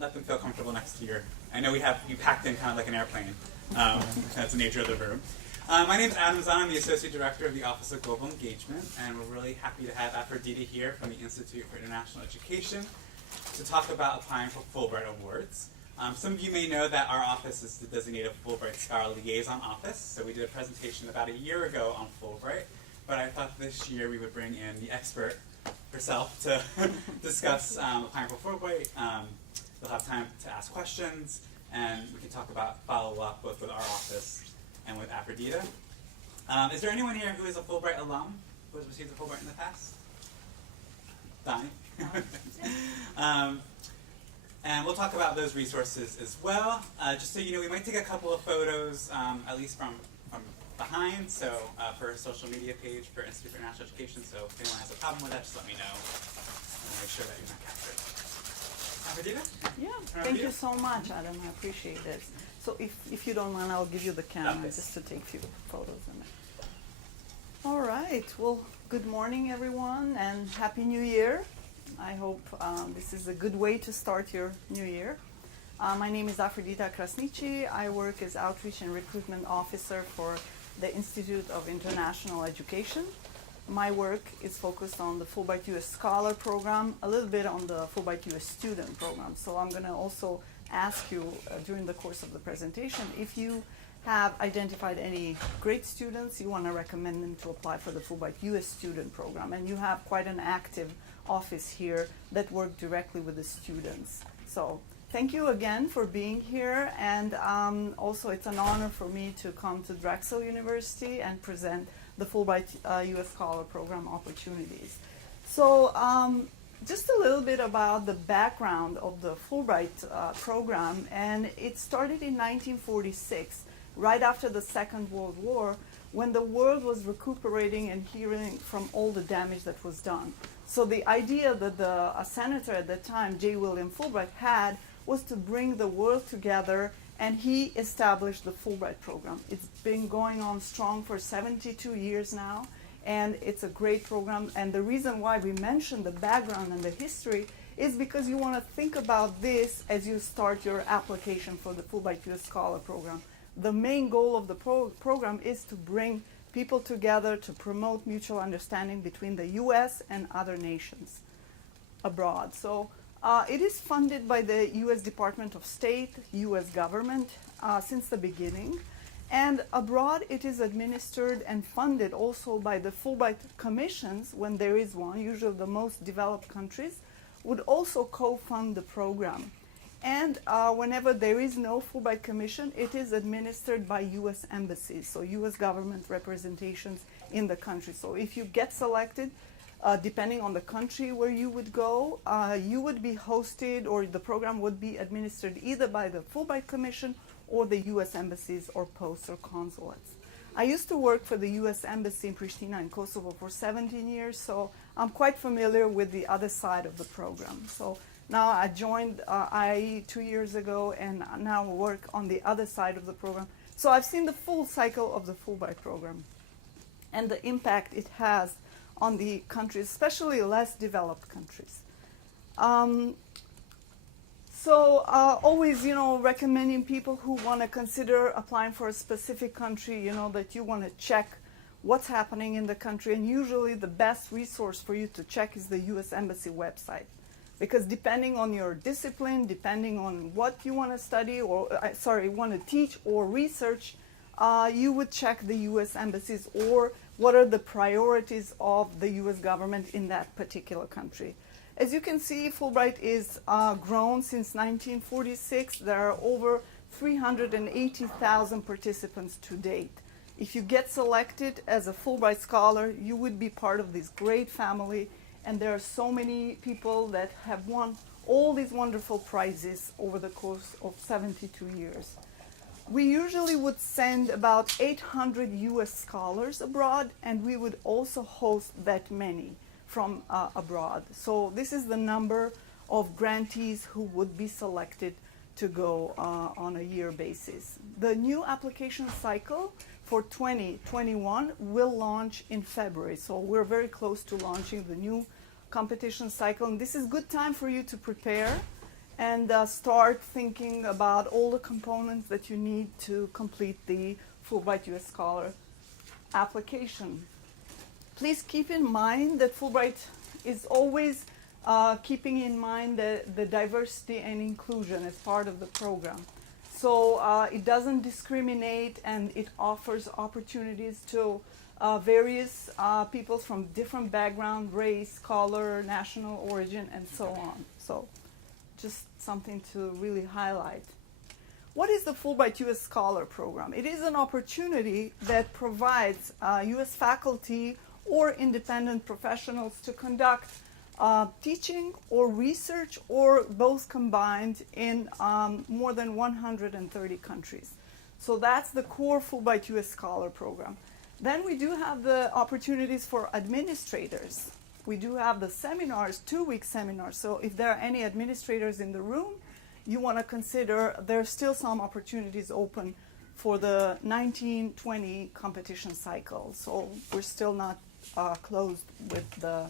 let them feel comfortable next to your. I know you packed in kind of like an airplane. That's the nature of the room. My name is Adam Zahn. I'm the Associate Director of the Office of Global Engagement, and we're really happy to have Aphrodita here from the Institute for International Education to talk about applying for Fulbright Awards. Some of you may know that our office is the designated Fulbright Scholar Liaison Office, so we did a presentation about a year ago on Fulbright, but I thought this year we would bring in the expert herself to discuss applying for Fulbright. We'll have time to ask questions, and we can talk about follow-up both with our office and with Aphrodita. Is there anyone here who is a Fulbright alum, who has received a Fulbright in the past? Donnie? And we'll talk about those resources as well. Just so you know, we might take a couple of photos, at least from behind, so for a social media page for Institute for International Education. So if anyone has a problem with that, just let me know. I'll make sure that you're not captured. Aphrodita? Yeah, thank you so much, Adam. I appreciate it. So if you don't mind, I'll give you the camera just to take a few photos in it. All right. Well, good morning, everyone, and Happy New Year. I hope this is a good way to start your new year. My name is Aphrodita Krasniqi. I work as Outreach and Recruitment Officer for the Institute of International Education. My work is focused on the Fulbright U.S. Scholar Program, a little bit on the Fulbright U.S. Student Program. So I'm going to also ask you during the course of the presentation if you have identified any great students you want to recommend them to apply for the Fulbright U.S. Student Program. And you have quite an active office here that work directly with the students. So thank you again for being here, and also it's an honor for me to come to Drexel University and present the Fulbright U.S. Scholar Program opportunities. So just a little bit about the background of the Fulbright program, and it started in 1946, right after the Second World War, when the world was recuperating and healing from all the damage that was done. So the idea that a senator at the time, J. William Fulbright, had was to bring the world together, and he established the Fulbright program. It's been going on strong for 72 years now, and it's a great program. And the reason why we mentioned the background and the history is because you want to think about this as you start your application for the Fulbright U.S. Scholar Program. The main goal of the program is to bring people together to promote mutual understanding between the U.S. and other nations abroad. So it is funded by the U.S. Department of State, U.S. government since the beginning. And abroad it is administered and funded also by the Fulbright commissions when there is one. Usually the most developed countries would also co-fund the program. And whenever there is no Fulbright Commission, it is administered by U.S. embassies, so U.S. government representations in the country. So if you get selected, depending on the country where you would go, you would be hosted, or the program would be administered either by the Fulbright Commission or the U.S. embassies or posts or consulates. I used to work for the U.S. Embassy in Pristina in Kosovo for 17 years, so I'm quite familiar with the other side of the program. So now I joined IAE 2 years ago, and now work on the other side of the program. So I've seen the full cycle of the Fulbright program and the impact it has on the countries, especially less developed countries. Always, recommending people who want to consider applying for a specific country, that you want to check what's happening in the country. And usually the best resource for you to check is the U.S. Embassy website. Because depending on your discipline, depending on what you want to study or, want to teach or research, you would check the U.S. embassies or what are the priorities of the U.S. government in that particular country. As you can see, Fulbright is grown since 1946. There are over 380,000 participants to date. If you get selected as a Fulbright scholar, you would be part of this great family. And there are so many people that have won all these wonderful prizes over the course of 72 years. We usually would send about 800 U.S. scholars abroad, and we would also host that many from abroad. So this is the number of grantees who would be selected to go on a year basis. The new application cycle for 2021 will launch in February. So we're very close to launching the new competition cycle. And this is good time for you to prepare and start thinking about all the components that you need to complete the Fulbright U.S. Scholar application. Please keep in mind that Fulbright is always keeping in mind the diversity and inclusion as part of the program. So it doesn't discriminate, and it offers opportunities to various people from different background, race, color, national origin, and so on. So just something to really highlight. What is the Fulbright U.S. Scholar Program? It is an opportunity that provides U.S. faculty or independent professionals to conduct teaching or research or both combined in more than 130 countries. So that's the core Fulbright U.S. Scholar Program. Then we do have the opportunities for administrators. We do have the seminars, 2-week seminars. So if there are any administrators in the room, you want to consider there's still some opportunities open for the 1920 competition cycle. So we're still not closed with the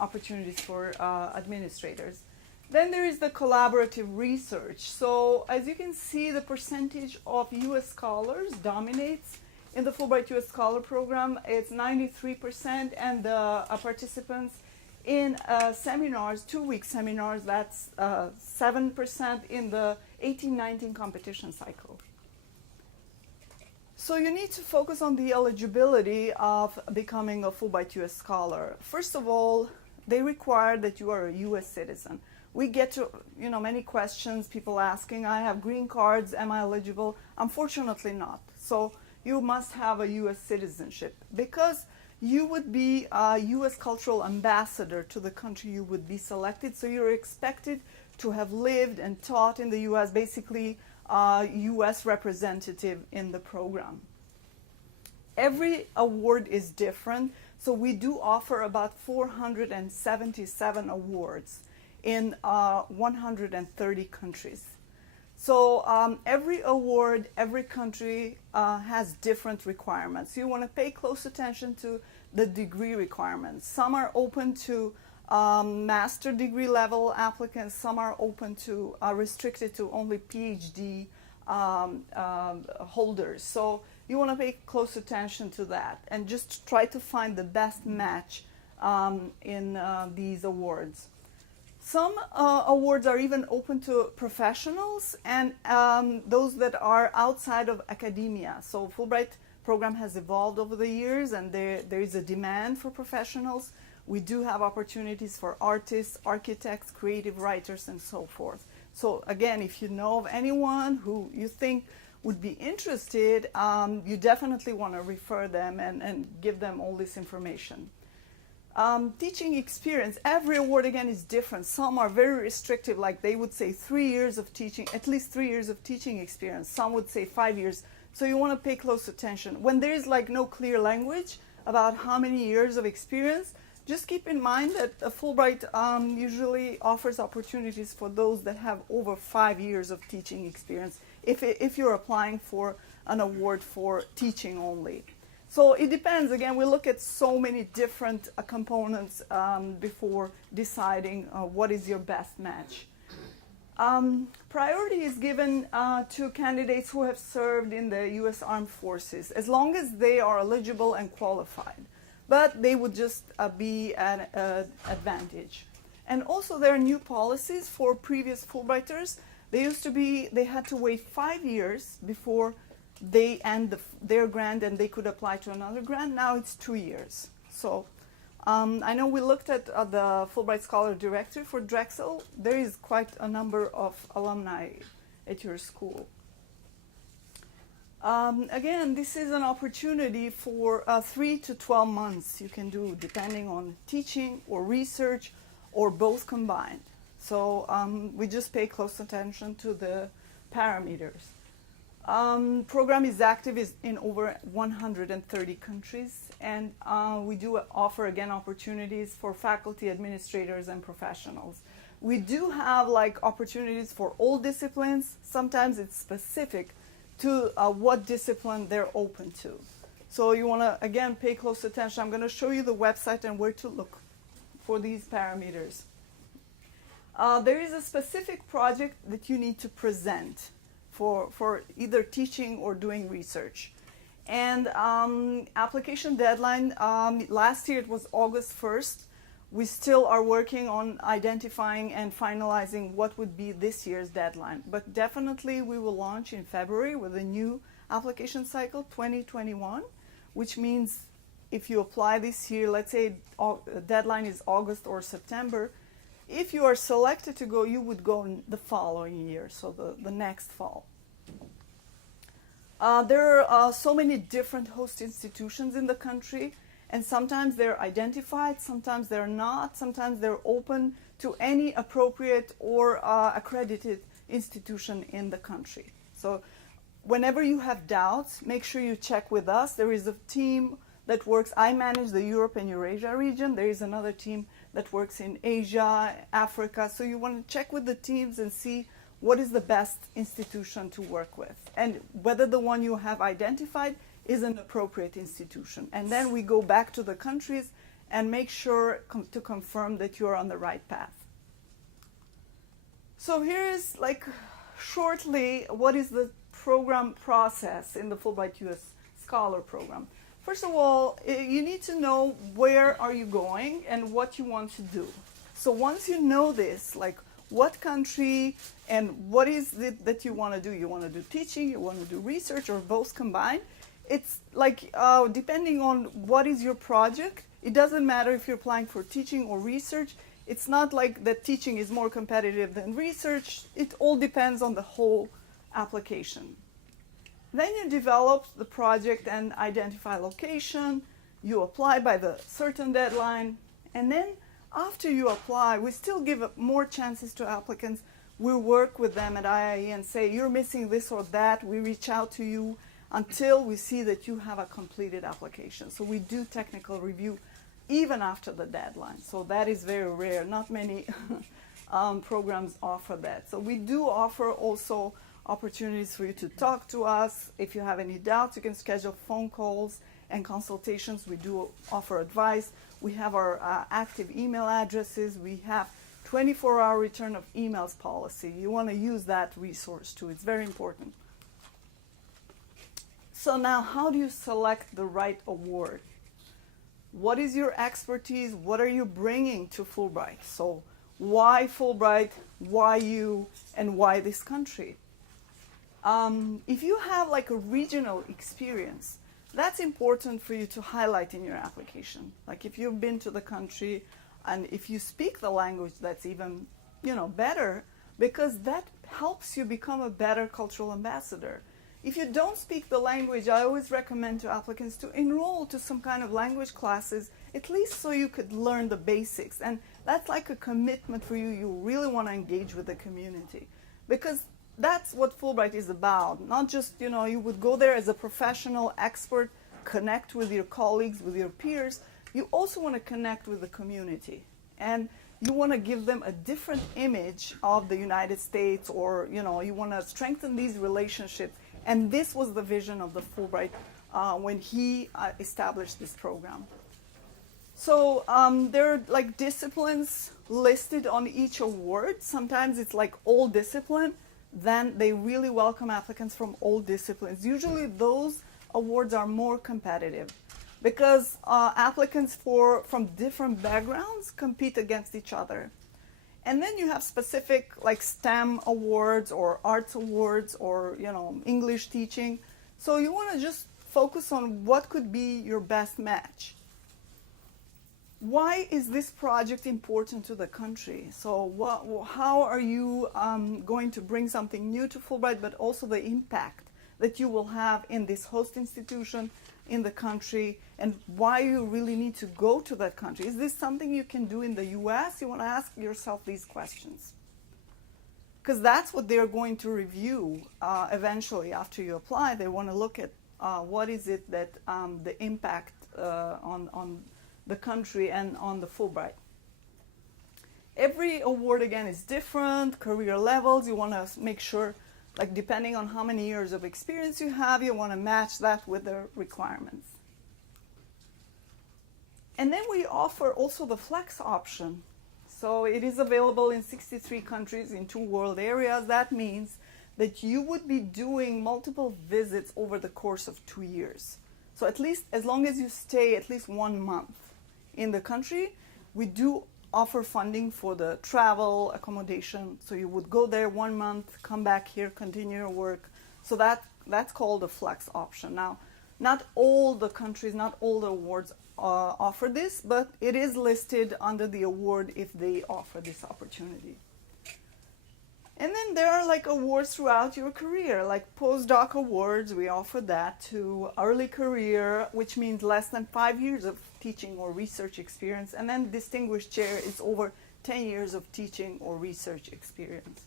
opportunities for administrators. Then there is the collaborative research. So as you can see, the percentage of U.S. scholars dominates in the Fulbright U.S. Scholar Program. It's 93%, and the participants in seminars, 2-week seminars, that's 7% in the 18-19 competition cycle. So you need to focus on the eligibility of becoming a Fulbright U.S. Scholar. First of all, they require that you are a U.S. citizen. We get to, many questions, people asking, I have green cards, am I eligible? Unfortunately not. So you must have a U.S. citizenship, because you would be a U.S. cultural ambassador to the country you would be selected. So you're expected to have lived and taught in the U.S., basically U.S. representative in the program. Every award is different. So we do offer about 477 awards in 130 countries. So every award, every country has different requirements. You want to pay close attention to the degree requirements. Some are open to master degree level applicants. Some are open to, restricted to only PhD holders. So you want to pay close attention to that and just try to find the best match in these awards. Some awards are even open to professionals and those that are outside of academia. So Fulbright program has evolved over the years, and there is a demand for professionals. We do have opportunities for artists, architects, creative writers, and so forth. So again, if you know of anyone who you think would be interested, you definitely want to refer them and give them all this information. Teaching experience, every award again is different. Some are very restrictive, like they would say 3 years of teaching, at least 3 years of teaching experience. Some would say 5 years. So you want to pay close attention. When there is like no clear language about how many years of experience, just keep in mind that a Fulbright usually offers opportunities for those that have over 5 years of teaching experience if you're applying for an award for teaching only. So it depends. Again, we look at so many different components before deciding what is your best match. Priority is given to candidates who have served in the U.S. Armed Forces, as long as they are eligible and qualified. But they would just be an advantage. And also there are new policies for previous Fulbrighters. They had to wait 5 years before they end their grant and they could apply to another grant. Now it's 2 years. So I know we looked at the Fulbright Scholar Directory for Drexel. There is quite a number of alumni at your school. Again, this is an opportunity for 3 to 12 months you can do, depending on teaching or research or both combined. So we just pay close attention to the parameters. Program is active in over 130 countries, and we do offer again opportunities for faculty, administrators, and professionals. We do have like opportunities for all disciplines. Sometimes it's specific to what discipline they're open to. So you want to again pay close attention. I'm going to show you the website and where to look for these parameters. there is a specific project that you need to present for either teaching or doing research. And application deadline, last year it was August 1st. We still are working on identifying and finalizing what would be this year's deadline. But definitely we will launch in February with a new application cycle, 2021, which means if you apply this year, let's say deadline is August or September, if you are selected to go, you would go in the following year, so the next fall. There are so many different host institutions in the country, and sometimes they're identified, sometimes they're not, sometimes they're open to any appropriate or accredited institution in the country. So whenever you have doubts, make sure you check with us. There is a team that works, I manage the Europe and Eurasia region. There is another team that works in Asia, Africa. So you want to check with the teams and see what is the best institution to work with and whether the one you have identified is an appropriate institution. And then we go back to the countries and make sure to confirm that you're on the right path. So here is like shortly what is the program process in the Fulbright US Scholar Program. First of all, you need to know where are you going and what you want to do. So once you know this, like what country and what is it that you want to do. You want to do teaching, you want to do research, or both combined. It's like depending on what is your project, it doesn't matter if you're applying for teaching or research. It's not like that teaching is more competitive than research. It all depends on the whole application. Then you develop the project and identify location. You apply by the certain deadline. And then after you apply, we still give more chances to applicants. We work with them at IIE and say, you're missing this or that. We reach out to you until we see that you have a completed application. So we do technical review even after the deadline. So that is very rare. Not many programs offer that. So we do offer also opportunities for you to talk to us. If you have any doubts, you can schedule phone calls and consultations. We do offer advice. We have our active email addresses. We have 24-hour return of emails policy. You want to use that resource too. It's very important. So now, how do you select the right award? What is your expertise? What are you bringing to Fulbright? So why Fulbright, why you, and why this country? If you have like a regional experience, that's important for you to highlight in your application. Like if you've been to the country and if you speak the language, that's even, better, because that helps you become a better cultural ambassador. If you don't speak the language, I always recommend to applicants to enroll to some kind of language classes, at least so you could learn the basics. And that's like a commitment for you. You really want to engage with the community, because that's what Fulbright is about. Not just, you would go there as a professional expert, connect with your colleagues, with your peers. You also want to connect with the community. And you want to give them a different image of the United States, or, you want to strengthen these relationships. And this was the vision of the Fulbright when he established this program. So there are like disciplines listed on each award. Sometimes it's like all discipline. Then they really welcome applicants from all disciplines. Usually those awards are more competitive because applicants from different backgrounds compete against each other. And then you have specific like STEM awards or arts awards or English teaching. So you want to just focus on what could be your best match. Why is this project important to the country? So how are you going to bring something new to Fulbright, but also the impact that you will have in this host institution, in the country, and why you really need to go to that country? Is this something you can do in the US? You want to ask yourself these questions, because that's what they're going to review eventually after you apply. They want to look at what is it that the impact on the country and on the Fulbright. Every award again is different, career levels. You want to make sure, like depending on how many years of experience you have, you want to match that with the requirements. And then we offer also the flex option. So it is available in 63 countries in 2 world areas. That means that you would be doing multiple visits over the course of 2 years. So at least as long as you stay at least 1 month in the country, we do offer funding for the travel, accommodation. So you would go there 1 month, come back here, continue your work. So that's called a flex option. Now, not all the countries, not all the awards offer this, but it is listed under the award if they offer this opportunity. And then there are like awards throughout your career, like postdoc awards. We offer that to early career, which means less than 5 years of teaching or research experience. And then distinguished chair is over 10 years of teaching or research experience.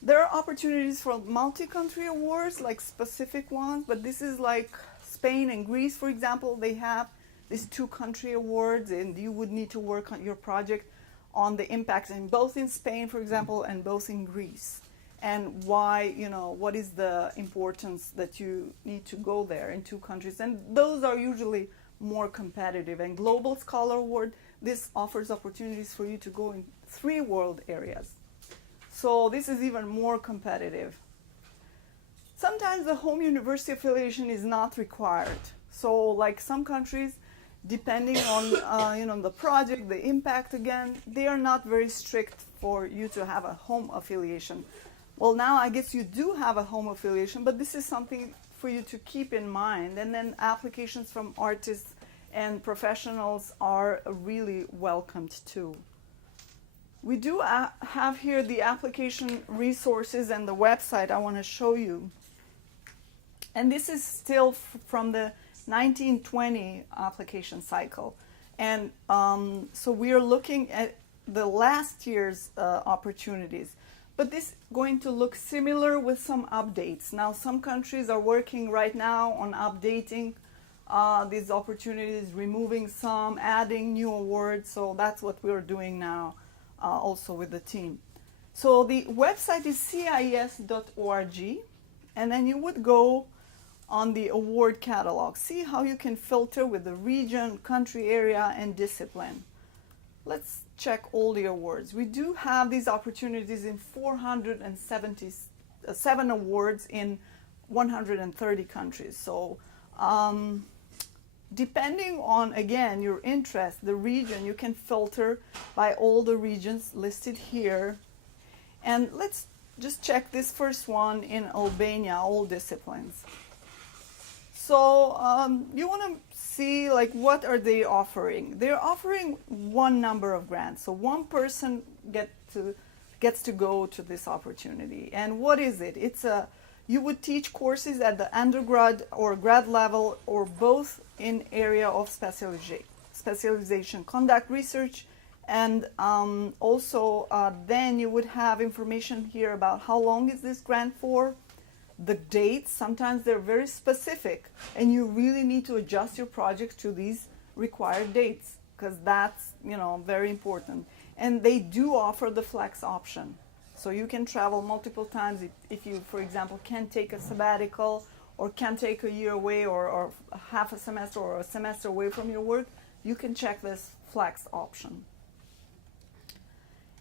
There are opportunities for multi-country awards, like specific ones, but this is like Spain and Greece, for example. They have these 2-country awards, and you would need to work on your project on the impacts in both in Spain, for example, and both in Greece, and why, what is the importance that you need to go there in 2 countries. And those are usually more competitive. And Global Scholar Award, this offers opportunities for you to go in 3 world areas. So this is even more competitive. Sometimes the home university affiliation is not required. So like some countries, depending on the project, the impact, again, they are not very strict for you to have a home affiliation. Well, now I guess you do have a home affiliation, but this is something for you to keep in mind. And then applications from artists and professionals are really welcomed too. We do have here the application resources and the website I want to show you. And this is still from the 1920 application cycle. And so we are looking at the last year's opportunities. But this is going to look similar with some updates. Now, some countries are working right now on updating these opportunities, removing some, adding new awards. So that's what we're doing now also with the team. So the website is cis.org. And then you would go on the award catalog. See how you can filter with the region, country, area, and discipline. Let's check all the awards. We do have these opportunities in 477 awards in 130 countries. So depending on, again, your interest, the region, you can filter by all the regions listed here. And let's just check this first one in Albania, all disciplines. So you want to see like what are they offering? They're offering one number of grants. So one person gets to go to this opportunity. And what is it? You would teach courses at the undergrad or grad level or both in area of specialization, conduct research, and also then you would have information here about how long is this grant for, the dates. Sometimes they're very specific and you really need to adjust your project to these required dates because that's very important. And they do offer the flex option. So you can travel multiple times if you, for example, can take a sabbatical or can take a year away or half a semester or a semester away from your work, you can check this flex option.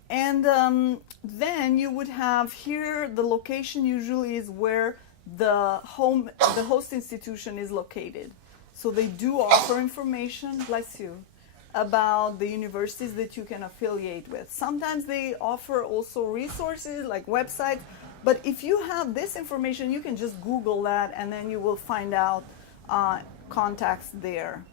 And then you would have here the location usually is where the host institution is located. So they do offer information, bless you, about the universities that you can affiliate with. Sometimes they offer also resources like websites, but if you have this information, you can just Google that and then you will find out contacts there.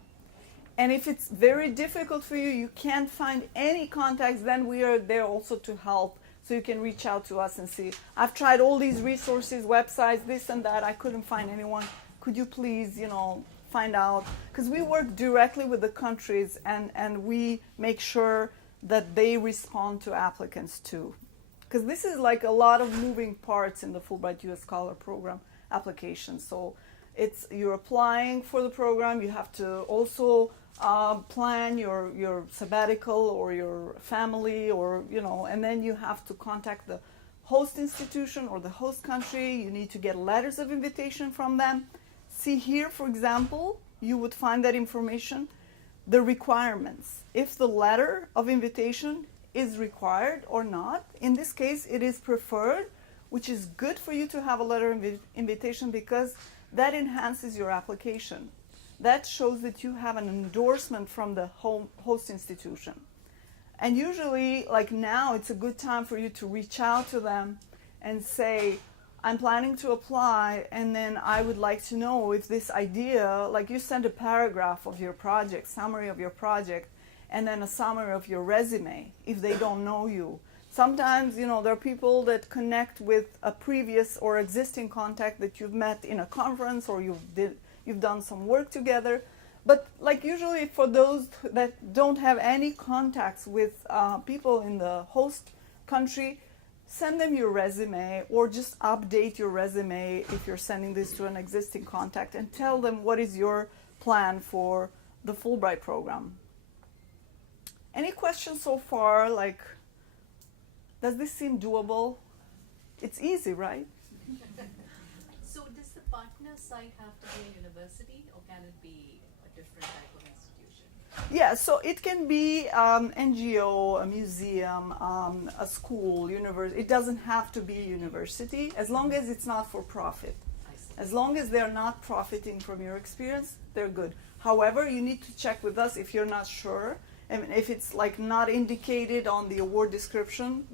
And if it's very difficult for you, you can't find any contacts, then we are there also to help. So you can reach out to us and see, I've tried all these resources, websites, this and that, I couldn't find anyone. Could you please, find out? Because we work directly with the countries and we make sure that they respond to applicants too. Because this is like a lot of moving parts in the Fulbright US Scholar Program application. So you're applying for the program, you have to also plan your sabbatical or your family or, and then you have to contact the host institution or the host country. You need to get letters of invitation from them. See here, for example, you would find that information, the requirements. If the letter of invitation is required or not. In this case, it is preferred, which is good for you to have a letter of invitation because that enhances your application. That shows that you have an endorsement from the host institution. And usually, like now, it's a good time for you to reach out to them and say, I'm planning to apply, and then I would like to know if this idea, like you send a paragraph of your project, summary of your project, and then a summary of your resume if they don't know you. Sometimes, there are people that connect with a previous or existing contact that you've met in a conference or you've done some work together. But like usually for those that don't have any contacts with people in the host country, send them your resume or just update your resume if you're sending this to an existing contact and tell them what is your plan for the Fulbright program. Any questions so far? Like, does this seem doable? It's easy, right? So does the partner site have to be a university or can it be a different type of institution? Yeah, so it can be NGO, a museum, a school, university. It doesn't have to be a university as long as it's not for profit. I see. As long as they're not profiting from your experience, they're good. However, you need to check with us if you're not sure. And if it's like not indicated on the award description,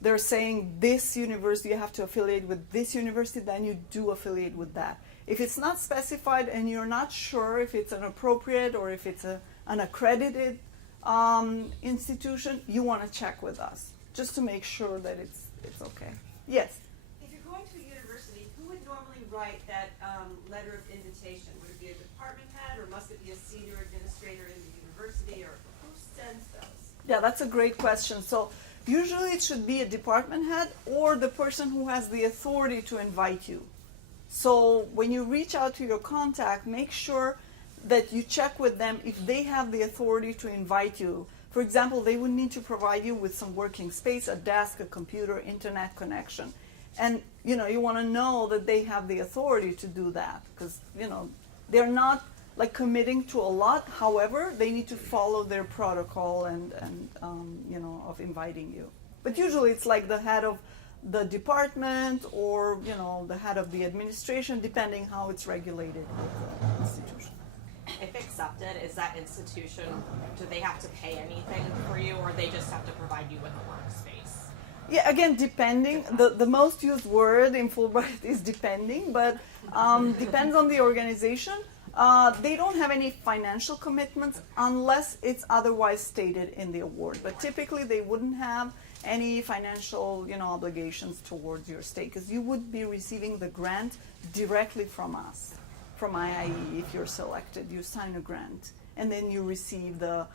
they're saying this university, you have to affiliate with this university, then you do affiliate with that. If it's not specified and you're not sure if it's an appropriate or if it's an accredited institution, you want to check with us just to make sure that it's okay. Yes? If you're going to a university, who would normally write that letter of invitation? Would it be a department head, or must it be a senior administrator in the university, or who sends those? Yeah, that's a great question. So usually it should be a department head or the person who has the authority to invite you. So when you reach out to your contact, make sure that you check with them if they have the authority to invite you. For example, they would need to provide you with some working space, a desk, a computer, internet connection. And you want to know that they have the authority to do that because they're not like committing to a lot. However, they need to follow their protocol and of inviting you. But usually it's like the head of the department or the head of the administration, depending how it's regulated with the institution. If accepted, is that institution, do they have to pay anything for you, or they just have to provide you with a workspace? Yeah, again, depending. The most used word in Fulbright is depending, but depends on the organization. They don't have any financial commitments unless it's otherwise stated in the award. But typically, they wouldn't have any financial, obligations towards your stay because you would be receiving the grant directly from us, from IIE. If you're selected, you sign a grant, and then you receive the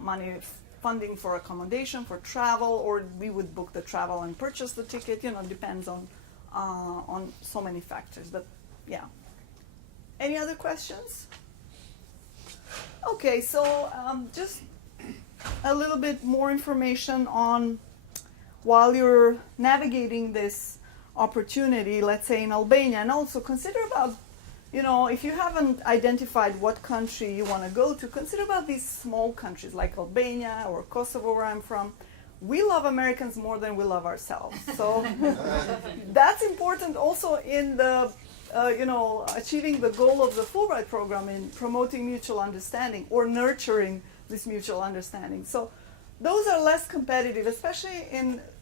money funding for accommodation, for travel, or we would book the travel and purchase the ticket. Depends on so many factors. But yeah. Any other questions? Okay, so just a little bit more information on while you're navigating this opportunity, let's say in Albania, and also consider about, if you haven't identified what country you want to go to, consider about these small countries like Albania or Kosovo, where I'm from. We love Americans more than we love ourselves. So that's important also in the achieving the goal of the Fulbright program in promoting mutual understanding or nurturing this mutual understanding. So those are less competitive, especially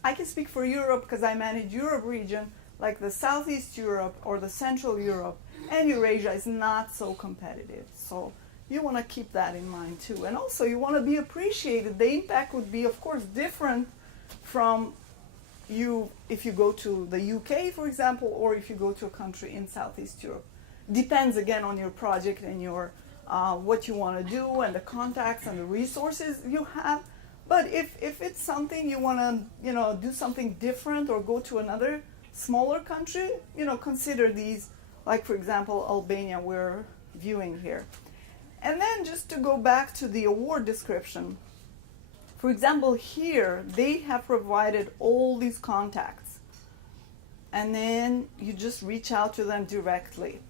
I can speak for Europe because I manage Europe region, like the Southeast Europe or the Central Europe, and Eurasia is not so competitive. So you want to keep that in mind too. And also you want to be appreciated. The impact would be, of course, different from if you go to the UK, for example, or if you go to a country in Southeast Europe. Depends again on your project and your what you want to do and the contacts and the resources you have. But if it's something you want to do something different or go to another smaller country, consider these. Like for example, Albania we're viewing here. And then just to go back to the award description. For example, here, they have provided all these contacts. And then you just reach out to them directly.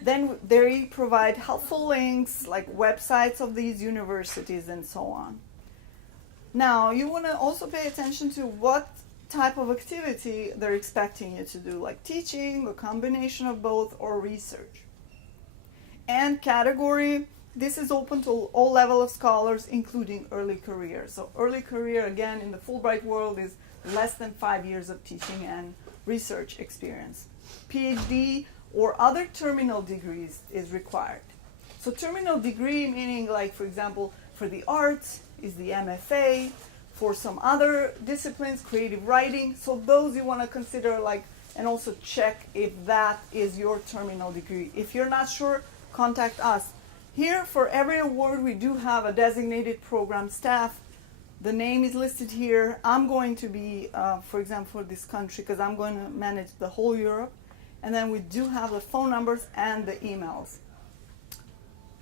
Then they provide helpful links, like websites of these universities and so on. Now, you want to also pay attention to what type of activity they're expecting you to do, like teaching, a combination of both, or research. And category, this is open to all level of scholars, including early career. So early career, again, in the Fulbright world is less than 5 years of teaching and research experience. PhD or other terminal degrees is required. So terminal degree meaning, like, for example, for the arts is the MFA, for some other disciplines, creative writing. So those you want to consider, like, and also check if that is your terminal degree. If you're not sure, contact us. Here, for every award, we do have a designated program staff. The name is listed here. I'm going to be, for example, for this country, because I'm going to manage the whole Europe. And then we do have the phone numbers and the emails.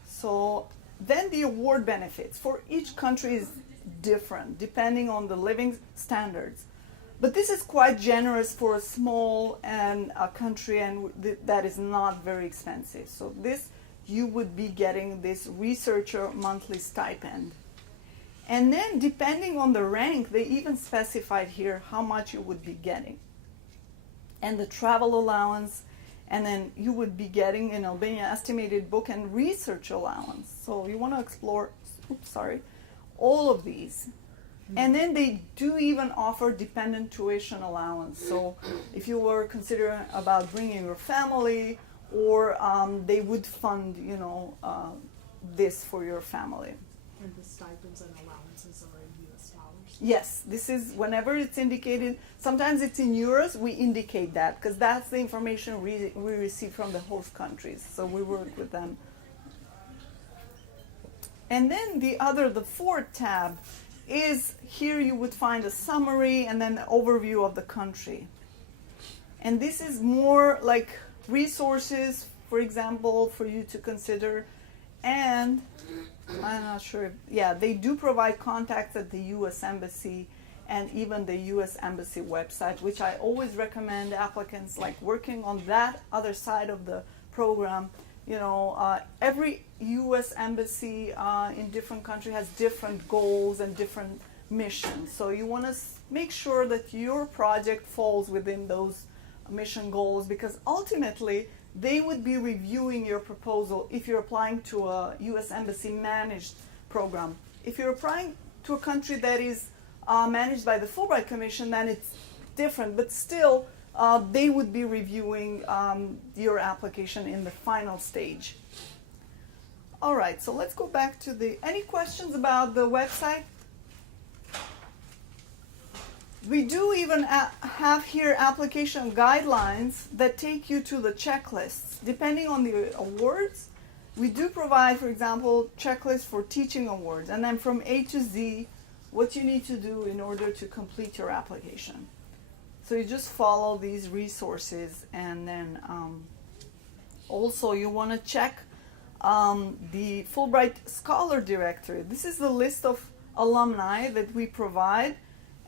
So then the award benefits for each country is different depending on the living standards. But this is quite generous for a small and a country and that is not very expensive. So this, you would be getting this researcher monthly stipend. And then depending on the rank, they even specified here how much you would be getting. And the travel allowance, and then you would be getting in Albania estimated book and research allowance. So you want to explore, all of these. And then they do even offer dependent tuition allowance. So if you were considering about bringing your family, or they would fund, this for your family. And the stipends and allowances are in U.S. dollars? Yes, this is whenever it's indicated. Sometimes it's in euros. We indicate that because that's the information we receive from the host countries. So we work with them. And then the fourth tab is here you would find a summary and then the overview of the country. And this is more like resources, for example, for you to consider. And I'm not sure. They do provide contacts at the U.S. Embassy and even the U.S. Embassy website, which I always recommend applicants like working on that other side of the program. Every U.S. Embassy in different country has different goals and different missions. So you want to make sure that your project falls within those mission goals, because ultimately they would be reviewing your proposal if you're applying to a U.S. Embassy managed program. If you're applying to a country that is managed by the Fulbright Commission, then it's different, but still they would be reviewing your application in the final stage. All right, so let's go back to any questions about the website? We do even have here application guidelines that take you to the checklists. Depending on the awards, we do provide, for example, checklists for teaching awards, and then from A to Z, what you need to do in order to complete your application. So you just follow these resources, and then also you want to check the Fulbright Scholar Directory. This is the list of alumni that we provide,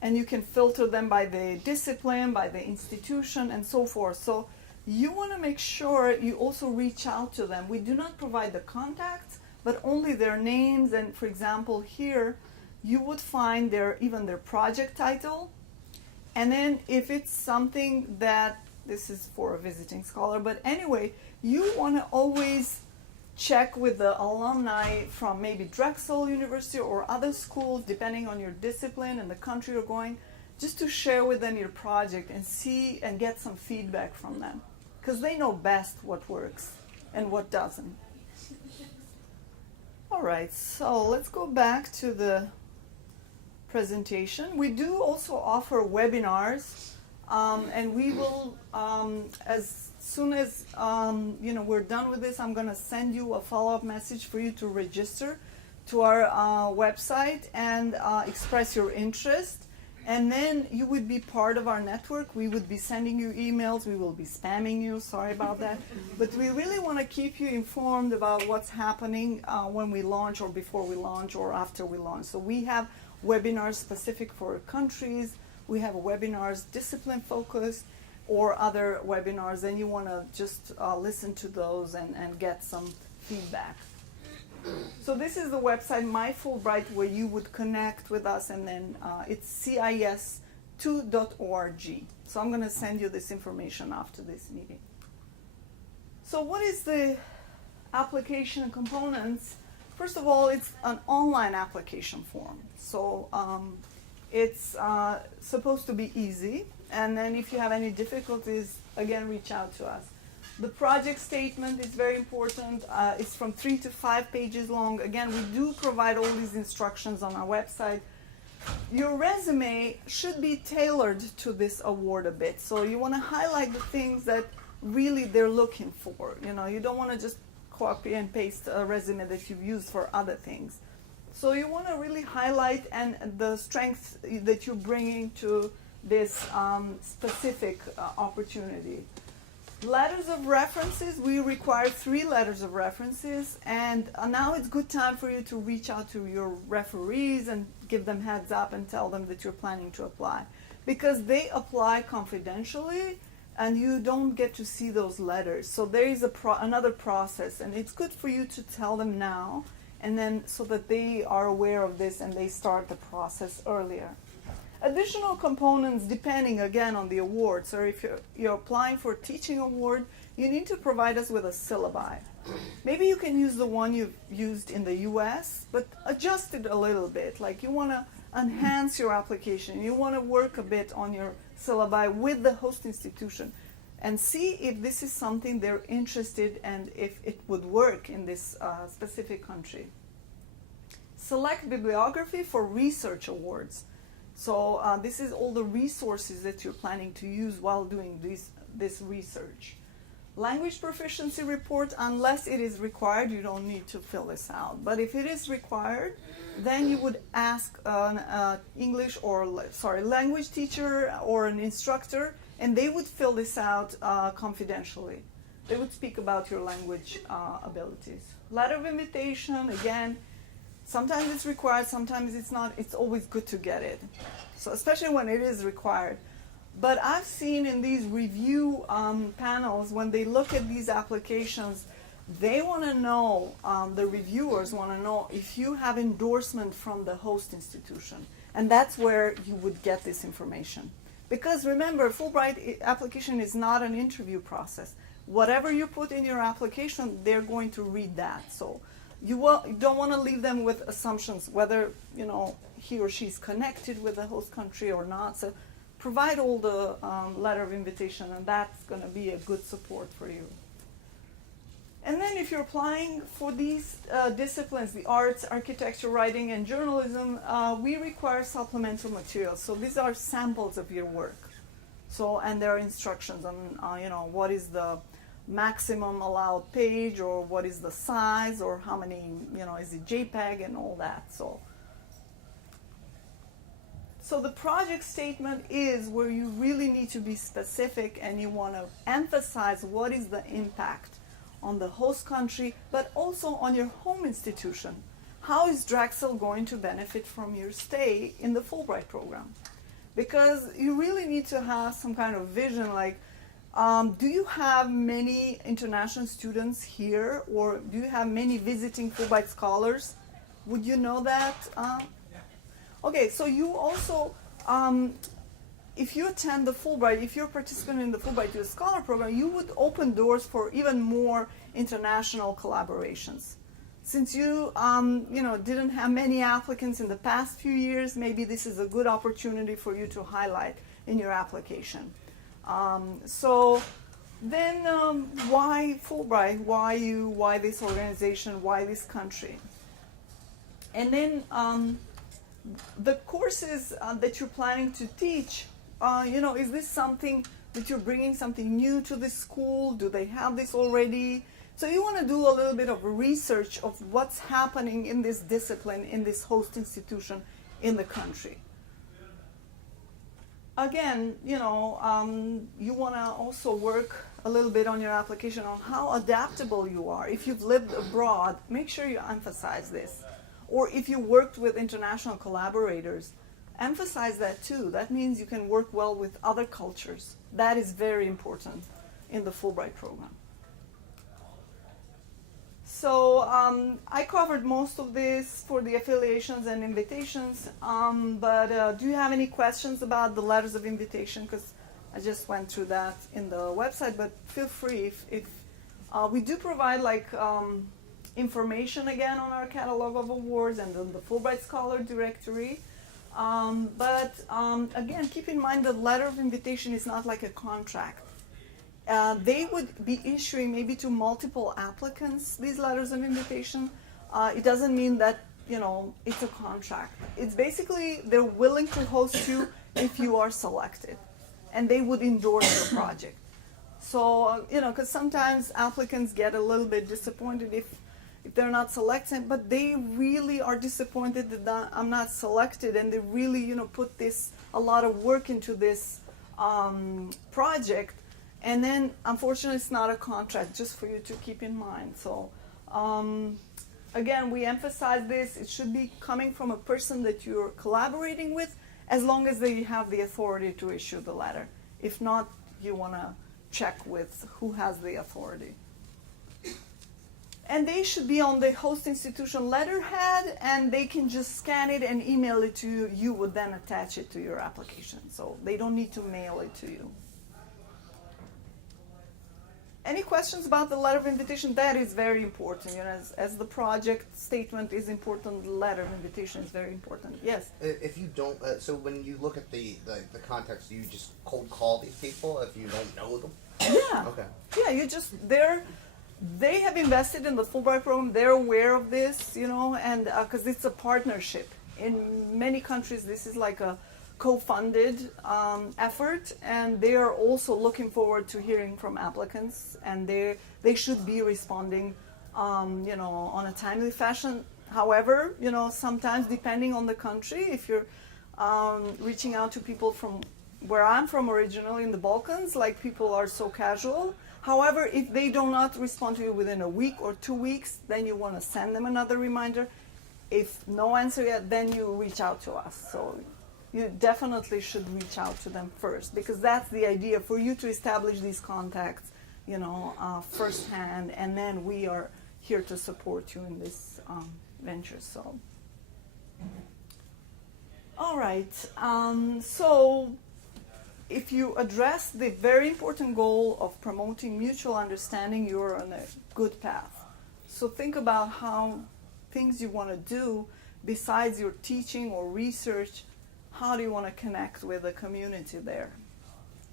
and you can filter them by the discipline, by the institution, and so forth. So you want to make sure you also reach out to them. We do not provide the contacts, but only their names. And for example, here you would find even their project title. And then if it's something that, this is for a visiting scholar, but anyway, you want to always check with the alumni from maybe Drexel University or other schools, depending on your discipline and the country you're going, just to share with them your project and see and get some feedback from them, because they know best what works and what doesn't. All right, so let's go back to the presentation. We do also offer webinars, and we will, as soon as we're done with this, I'm going to send you a follow-up message for you to register to our website and express your interest. And then you would be part of our network. We would be sending you emails. We will be spamming you. Sorry about that. But we really want to keep you informed about what's happening when we launch, or before we launch, or after we launch. So we have webinars specific for countries. We have webinars discipline focused, or other webinars, and you want to just listen to those and get some feedback. So this is the website, My Fulbright, where you would connect with us, and then it's CIS2.org. So I'm going to send you this information after this meeting. So what is the application components? First of all, it's an online application form. So it's supposed to be easy. And then if you have any difficulties, again, reach out to us. The project statement is very important. It's from 3 to 5 pages long. Again, we do provide all these instructions on our website. Your resume should be tailored to this award a bit. So you want to highlight the things that really they're looking for. You know, you don't want to just copy and paste a resume that you've used for other things. So you want to really highlight and the strengths that you're bringing to this specific opportunity. Letters of references, we require 3 letters of references, and now it's good time for you to reach out to your referees and give them heads up and tell them that you're planning to apply, because they apply confidentially and you don't get to see those letters. So there is another process, and it's good for you to tell them now, and then so that they are aware of this and they start the process earlier. Additional components depending again on the award. So if you're applying for a teaching award, you need to provide us with a syllabi. Maybe you can use the one you've used in the US, but adjust it a little bit. Like you want to enhance your application. You want to work a bit on your syllabi with the host institution and see if this is something they're interested in and if it would work in this specific country. Select bibliography for research awards. So this is all the resources that you're planning to use while doing this research. Language proficiency report, unless it is required, you don't need to fill this out. But if it is required, then you would ask an language teacher or an instructor, and they would fill this out confidentially. They would speak about your language abilities. Letter of invitation, again, sometimes it's required, sometimes it's not. It's always good to get it. So especially when it is required. But I've seen in these review panels, when they look at these applications, they want to know, the reviewers want to know if you have endorsement from the host institution. And that's where you would get this information. Because remember, Fulbright application is not an interview process. Whatever you put in your application, they're going to read that. So you don't want to leave them with assumptions whether he or she's connected with the host country or not. So provide all the letter of invitation, and that's going to be a good support for you. And then if you're applying for these disciplines, the arts, architecture, writing, and journalism, we require supplemental materials. So these are samples of your work. So, and there are instructions on what is the maximum allowed page, or what is the size, or how many, is it JPEG and all that. So the project statement is where you really need to be specific, and you want to emphasize what is the impact on the host country, but also on your home institution. How is Drexel going to benefit from your stay in the Fulbright program? Because you really need to have some kind of vision, like, do you have many international students here, or do you have many visiting Fulbright scholars? Would you know that? Okay, so you also, if you attend the Fulbright, if you're a participant in the Fulbright Youth Scholar Program, you would open doors for even more international collaborations. Since you, didn't have many applicants in the past few years, maybe this is a good opportunity for you to highlight in your application. So then, why Fulbright? Why this organization? Why this country? And then the courses that you're planning to teach, is this something that you're bringing something new to the school? Do they have this already? So you want to do a little bit of research of what's happening in this discipline, in this host institution in the country. Again, you want to also work a little bit on your application on how adaptable you are. If you've lived abroad, make sure you emphasize this. Or if you worked with international collaborators, emphasize that too. That means you can work well with other cultures. That is very important in the Fulbright program. so I covered most of this for the affiliations and invitations, but do you have any questions about the letters of invitation? Because I just went through that in the website, but feel free if we do provide like information again on our catalog of awards and on the Fulbright Scholar Directory. But again, keep in mind the letter of invitation is not like a contract. They would be issuing maybe to multiple applicants these letters of invitation. It doesn't mean that, you know, it's a contract. It's basically they're willing to host you if you are selected, and they would endorse your project. So, you know, because sometimes applicants get a little bit disappointed if they're not selected, but they really are disappointed that I'm not selected, and they really, you know, put a lot of work into this project. And then, unfortunately, it's not a contract, just for you to keep in mind. So, again, we emphasize this. It should be coming from a person that you're collaborating with, as long as they have the authority to issue the letter. If not, you want to check with who has the authority. And they should be on the host institution letterhead, and they can just scan it and email it to you. You would then attach it to your application. So they don't need to mail it to you. Any questions about the letter of invitation? That is very important. You know, as the project statement is important, the letter of invitation is very important. Yes? If you don't, so when you look at the context, you just cold call these people if you don't know them? Yeah. Okay. Yeah, they have invested in the Fulbright program. They're aware of this, you know, and because it's a partnership. In many countries, this is like a co-funded effort, and they are also looking forward to hearing from applicants, and they should be responding, you know, on a timely fashion. However, you know, sometimes depending on the country, if you're reaching out to people from where I'm from originally in the Balkans, like people are so casual. However, if they do not respond to you within a week or 2 weeks, then you want to send them another reminder. If no answer yet, then you reach out to us. So you definitely should reach out to them first, because that's the idea, for you to establish these contacts, you know, firsthand, and then we are here to support you in this venture. So, all right. So if you address the very important goal of promoting mutual understanding, you're on a good path. So think about how things you want to do besides your teaching or research. How do you want to connect with the community there?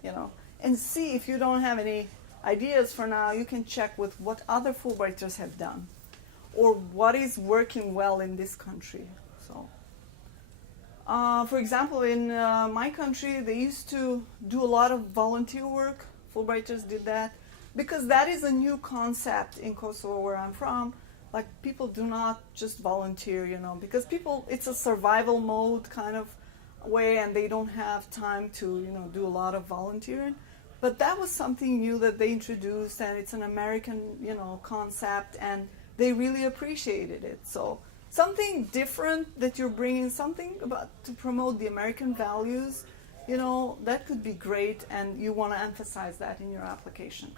You know, and see if you don't have any ideas for now, you can check with what other Fulbrighters have done, or what is working well in this country. So, for example, in my country, they used to do a lot of volunteer work. Fulbrighters did that because that is a new concept in Kosovo, where I'm from. Like, people do not just volunteer, you know, because it's a survival mode kind of way, and they don't have time to, you know, do a lot of volunteering. But that was something new that they introduced, and it's an American, you know, concept, and they really appreciated it. So something different that you're bringing, something about to promote the American values, you know, that could be great, and you want to emphasize that in your application.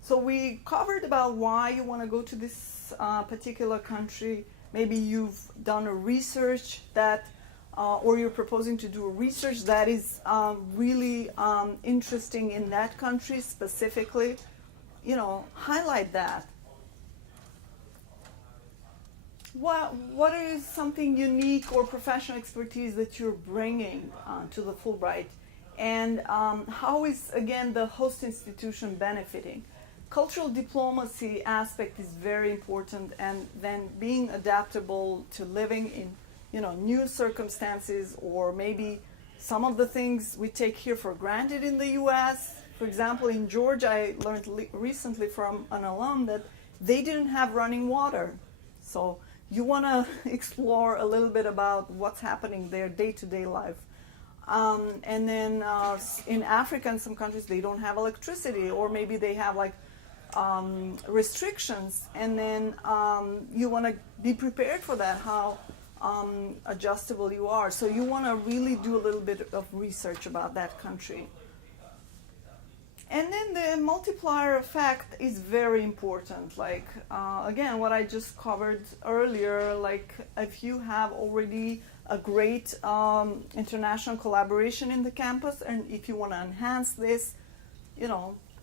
So we covered about why you want to go to this particular country. Maybe you've done a research that, or you're proposing to do a research that is really interesting in that country specifically. You know, highlight that. What is something unique or professional expertise that you're bringing to the Fulbright? And how is, again, the host institution benefiting? Cultural diplomacy aspect is very important, and then being adaptable to living in, you know, new circumstances, or maybe some of the things we take here for granted in the U.S. For example, in Georgia, I learned recently from an alum that they didn't have running water. So you want to explore a little bit about what's happening there, day-to-day life. And then in Africa, in some countries, they don't have electricity, or maybe they have like restrictions, and then you want to be prepared for that, how adjustable you are. So you want to really do a little bit of research about that country. And then the multiplier effect is very important. Like, again, what I just covered earlier, like if you have already a great international collaboration in the campus, and if you want to enhance this,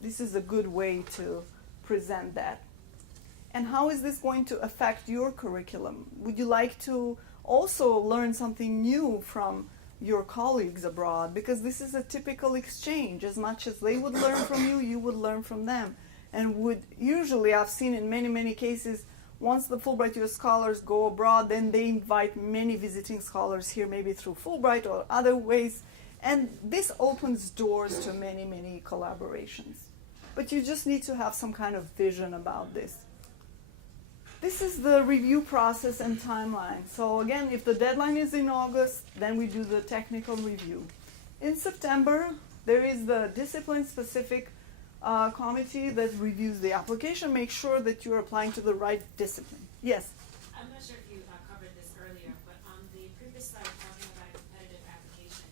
this is a good way to present that. And how is this going to affect your curriculum? Would you like to also learn something new from your colleagues abroad? Because this is a typical exchange. As much as they would learn from you, you would learn from them. And would usually, I've seen in many, many cases, once the Fulbright US scholars go abroad, then they invite many visiting scholars here, maybe through Fulbright or other ways. And this opens doors to many, many collaborations. But you just need to have some kind of vision about this. This is the review process and timeline. So again, if the deadline is in August, then we do the technical review. In September, there is the discipline-specific committee that reviews the application, make sure that you're applying to the right discipline. Yes? I'm not sure if you covered this earlier, but on the previous slide talking about competitive application,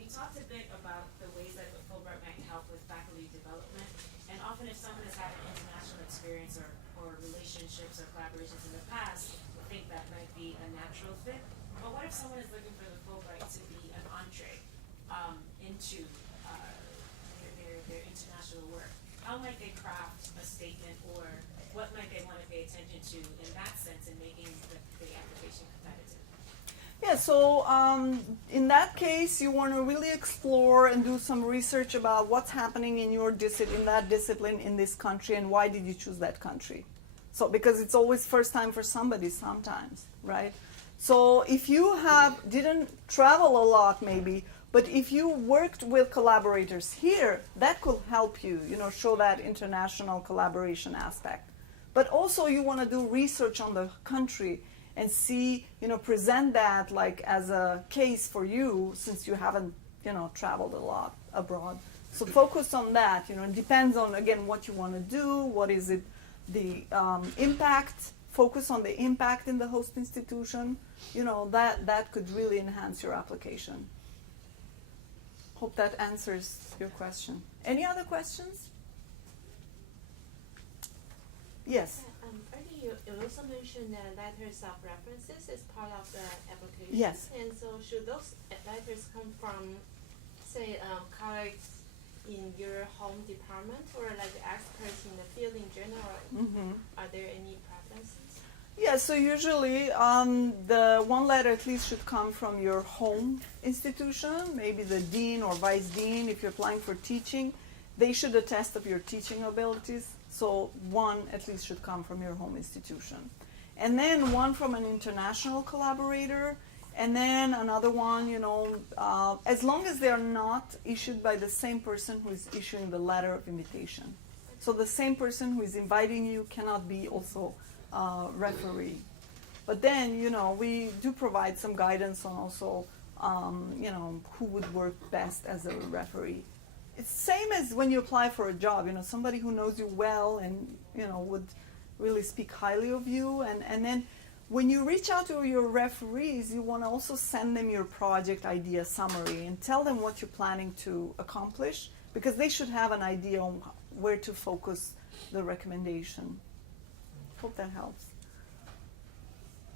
you talked a bit about the ways that the Fulbright might help with faculty development. And often if someone has had an international experience or relationships or collaborations in the past, I think that might be a natural fit. But what if someone is looking for the Fulbright to be an entree into their international work? How might they craft a statement, or what might they want to pay attention to in that sense in making the application competitive? Yeah, so in that case, you want to really explore and do some research about what's happening in your in that discipline in this country, and why did you choose that country? So because it's always first time for somebody sometimes, right? So if you didn't travel a lot maybe, but if you worked with collaborators here, that could help you, show that international collaboration aspect. But also you want to do research on the country and see, present that like as a case for you, since you haven't, traveled a lot abroad. So focus on that, it depends on, again, what you want to do, what is it, the impact, focus on the impact in the host institution, that could really enhance your application. Hope that answers your question. Any other questions? Yes. Earlier you also mentioned that letters of references is part of the application. Yes. And so should those letters come from, say, colleagues in your home department, or like experts in the field in general? Mm-hmm. Are there any preferences? Yeah, so usually the one letter at least should come from your home institution, maybe the dean or vice dean. If you're applying for teaching, they should attest of your teaching abilities. So one at least should come from your home institution. And then one from an international collaborator, and then another one, as long as they're not issued by the same person who is issuing the letter of invitation. So the same person who is inviting you cannot be also referee. But then, we do provide some guidance on also, who would work best as a referee. It's same as when you apply for a job, somebody who knows you well and, would really speak highly of you. And then when you reach out to your referees, you want to also send them your project idea summary and tell them what you're planning to accomplish, because they should have an idea on where to focus the recommendation. Hope that helps.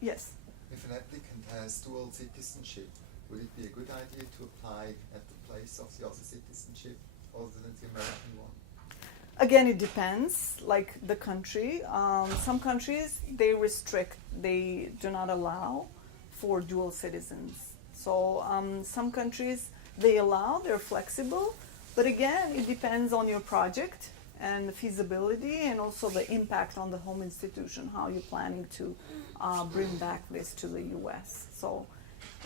Yes? If an applicant has dual citizenship, would it be a good idea to apply at the place of the other citizenship other than the American one? Again, it depends, like the country. Some countries, they do not allow for dual citizens. So some countries, they allow, they're flexible. But again, it depends on your project and the feasibility, and also the impact on the home institution, how you're planning to bring back this to the US. So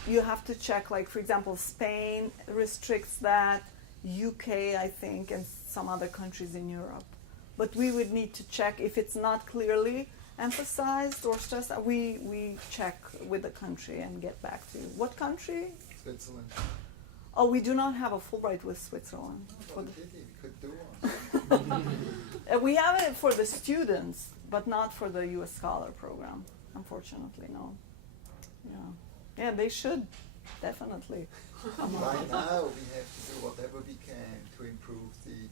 you have to check, like, for example, Spain restricts that, UK, I think, and some other countries in Europe. But we would need to check if it's not clearly emphasized or stressed. We check with the country and get back to you. What country? Switzerland. Oh, we do not have a Fulbright with Switzerland. Oh, we could do one. We have it for the students, but not for the U.S. Scholar Program. Unfortunately, no. Yeah, they should, definitely. Right now, we have to do whatever we can to improve the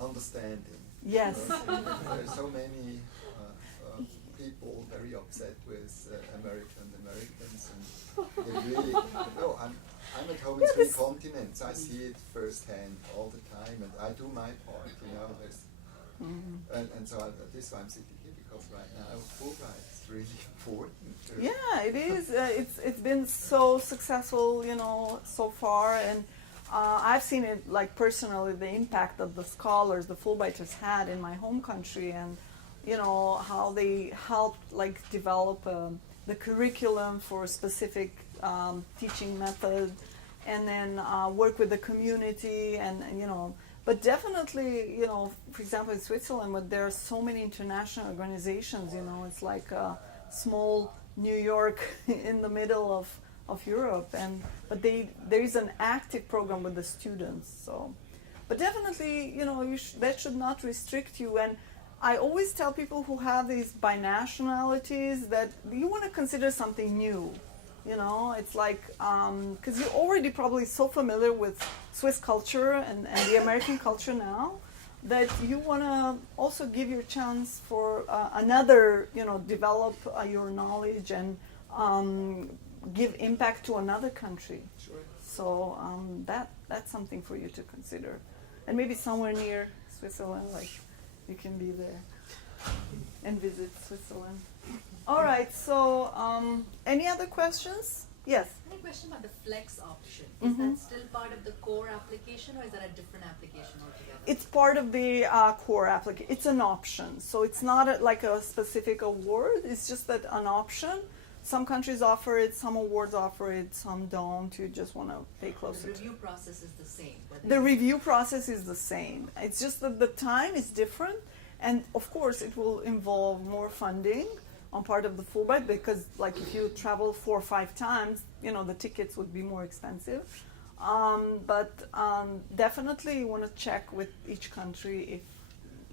understanding. Yes. There are so many people very upset with Americans, and they really. No, I'm at home in three continents. I see it firsthand all the time, and I do my part. There's, and so this is why I'm sitting here, because right now Fulbright is really important. Yeah, it is. It's been so successful, so far, and I've seen it like personally the impact that the scholars, the Fulbrighters had in my home country, and how they helped like develop the curriculum for a specific teaching method, and then work with the community, and but definitely, for example, in Switzerland, where there are so many international organizations, it's like a small New York in the middle of Europe, but there is an active program with the students. So, but definitely, that should not restrict you. And I always tell people who have these binationalities that you want to consider something new. It's like, because you're already probably so familiar with Swiss culture and the American culture now, that you want to also give your chance for another, develop your knowledge and give impact to another country. Sure. So that's something for you to consider. And maybe somewhere near Switzerland, like you can be there and visit Switzerland. All right, so any other questions? Yes? I have a question about the flex option. Is that still part of the core application, or is that a different application altogether? It's part of the core application. It's an option. So it's not like a specific award. It's just that an option. Some countries offer it, some awards offer it, some don't. You just want to pay closer The to it. review process is the same. The review process is the same. It's just that the time is different. And of course, it will involve more funding on part of the Fulbright, because like if you travel 4 or 5 times, the tickets would be more expensive. But definitely you want to check with each country if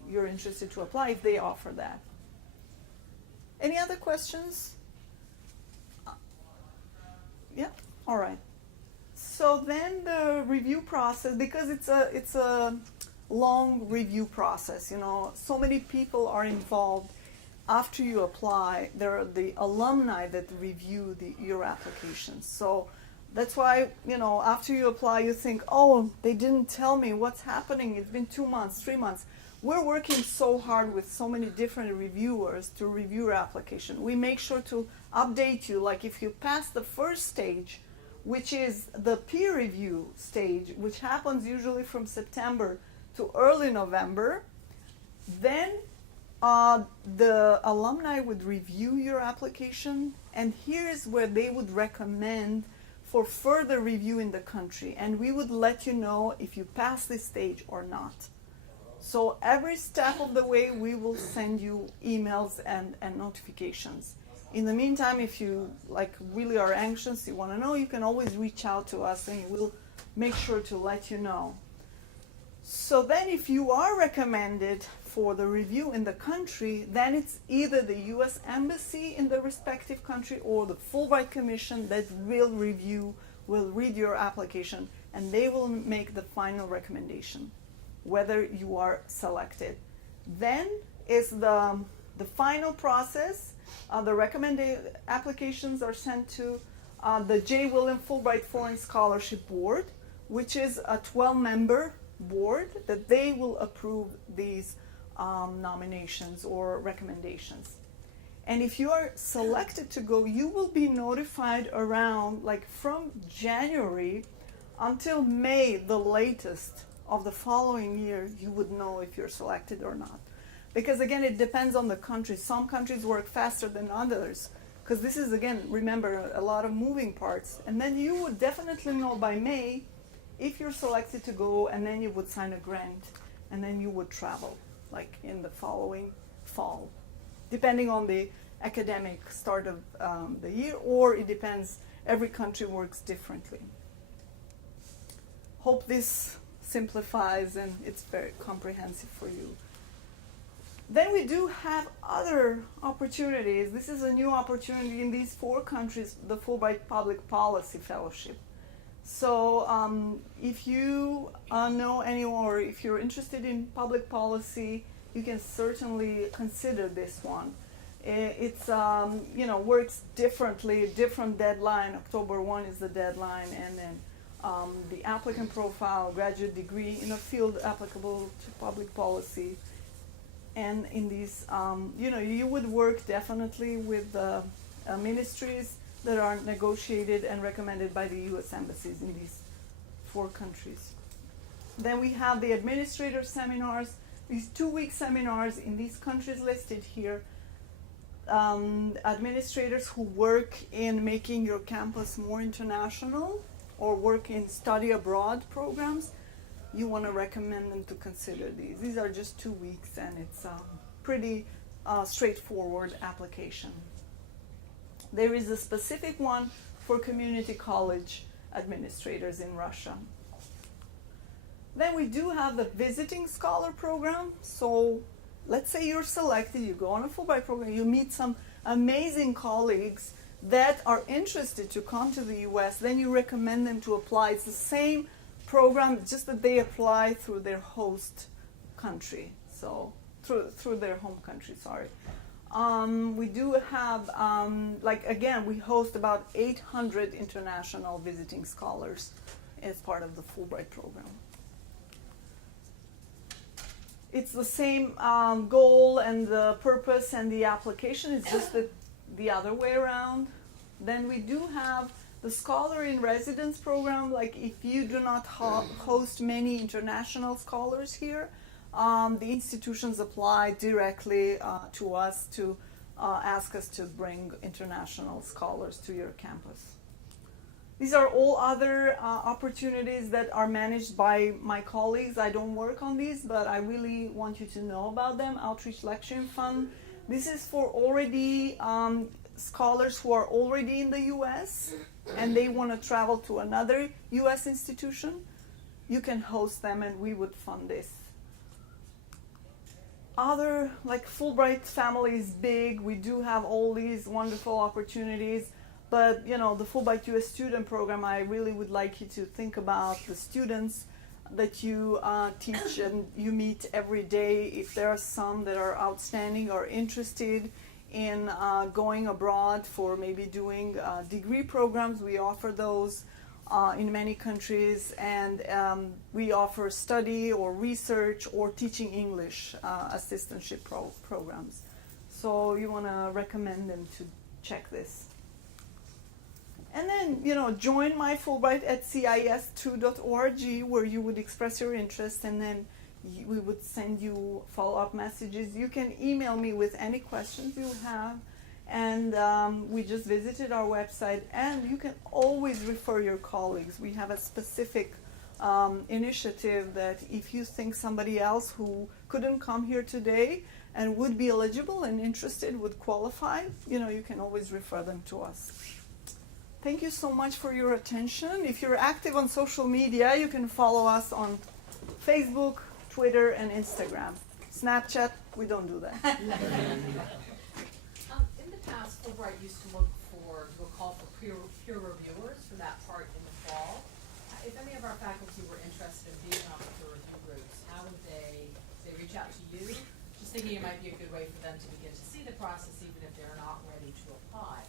you're interested to apply, if they offer that. Any other questions? Yeah, all right. So then the review process, because it's a long review process, so many people are involved. After you apply, there are the alumni that review your applications. So that's why, after you apply, you think, oh, they didn't tell me what's happening. It's been 2 months, 3 months. We're working so hard with so many different reviewers to review your application. We make sure to update you. Like if you pass the first stage, which is the peer review stage, which happens usually from September to early November, then the alumni would review your application, and here's where they would recommend for further review in the country, and we would let you know if you pass this stage or not. So every step of the way we will send you emails and notifications. In the meantime, if you really are anxious, you want to know, you can always reach out to us and we'll make sure to let you know. So then if you are recommended for the review in the country, then it's either the U.S. Embassy in the respective country or the Fulbright Commission that will read your application, and they will make the final recommendation, whether you are selected. Then is the final process. The recommended applications are sent to the J. William Fulbright Foreign Scholarship Board, which is a 12-member board that they will approve these nominations or recommendations. And if you are selected to go, you will be notified around from January until May, the latest of the following year, you would know if you're selected or not. Because again, it depends on the country. Some countries work faster than others, because this is, again, remember, a lot of moving parts. And then you would definitely know by May if you're selected to go, and then you would sign a grant, and then you would travel in the following fall, depending on the academic start of the year, or it depends, every country works differently. Hope this simplifies and it's very comprehensive for you. Then we do have other opportunities. This is a new opportunity in these 4 countries, the Fulbright Public Policy Fellowship. So if you know anyone, or if you're interested in public policy, you can certainly consider this one. It's works differently, different deadline. October 1 is the deadline, and then the applicant profile, graduate degree in a field applicable to public policy. And in these, you would work definitely with the ministries that are negotiated and recommended by the U.S. embassies in these 4 countries. Then we have the administrator seminars, these 2-week seminars in these countries listed here. Administrators who work in making your campus more international or work in study abroad programs, you want to recommend them to consider these. These are just 2 weeks, and it's a pretty straightforward application. There is a specific one for community college administrators in Russia. Then we do have the visiting scholar program. So let's say you're selected, you go on a Fulbright program, you meet some amazing colleagues that are interested to come to the US, then you recommend them to apply. It's the same program, just that they apply through their host country, so through their home country, sorry. We do have, again, we host about 800 international visiting scholars as part of the Fulbright program. It's the same goal and the purpose and the application. It's just the other way around. Then we do have the Scholar in Residence program. Like if you do not host many international scholars here, the institutions apply directly to us to ask us to bring international scholars to your campus. These are all other opportunities that are managed by my colleagues. I don't work on these, but I really want you to know about them. Outreach Lecturing Fund. This is for already scholars who are already in the U.S. and they want to travel to another U.S. institution. You can host them, and we would fund this. Other, like Fulbright family is big. We do have all these wonderful opportunities. But, the Fulbright U.S. student program, I really would like you to think about the students that you teach and you meet every day. If there are some that are outstanding or interested in going abroad for maybe doing degree programs, we offer those in many countries. And we offer study or research or teaching English assistantship programs. So you want to recommend them to check this. And then, join My Fulbright at CIS2.org, where you would express your interest, and then we would send you follow-up messages. You can email me with any questions you have, and we just visited our website, and you can always refer your colleagues. We have a specific initiative that if you think somebody else who couldn't come here today and would be eligible and interested, would qualify, you can always refer them to us. Thank you so much for your attention. If you're active on social media, you can follow us on Facebook, Twitter, and Instagram. Snapchat, we don't do that. In the past, Fulbright used to do a call for peer reviewers for that part in the fall. If any of our faculty were interested in being on the peer review groups, how would they reach out to you? Just thinking it might be a good way for them to begin to see the process, even if they're not ready to apply.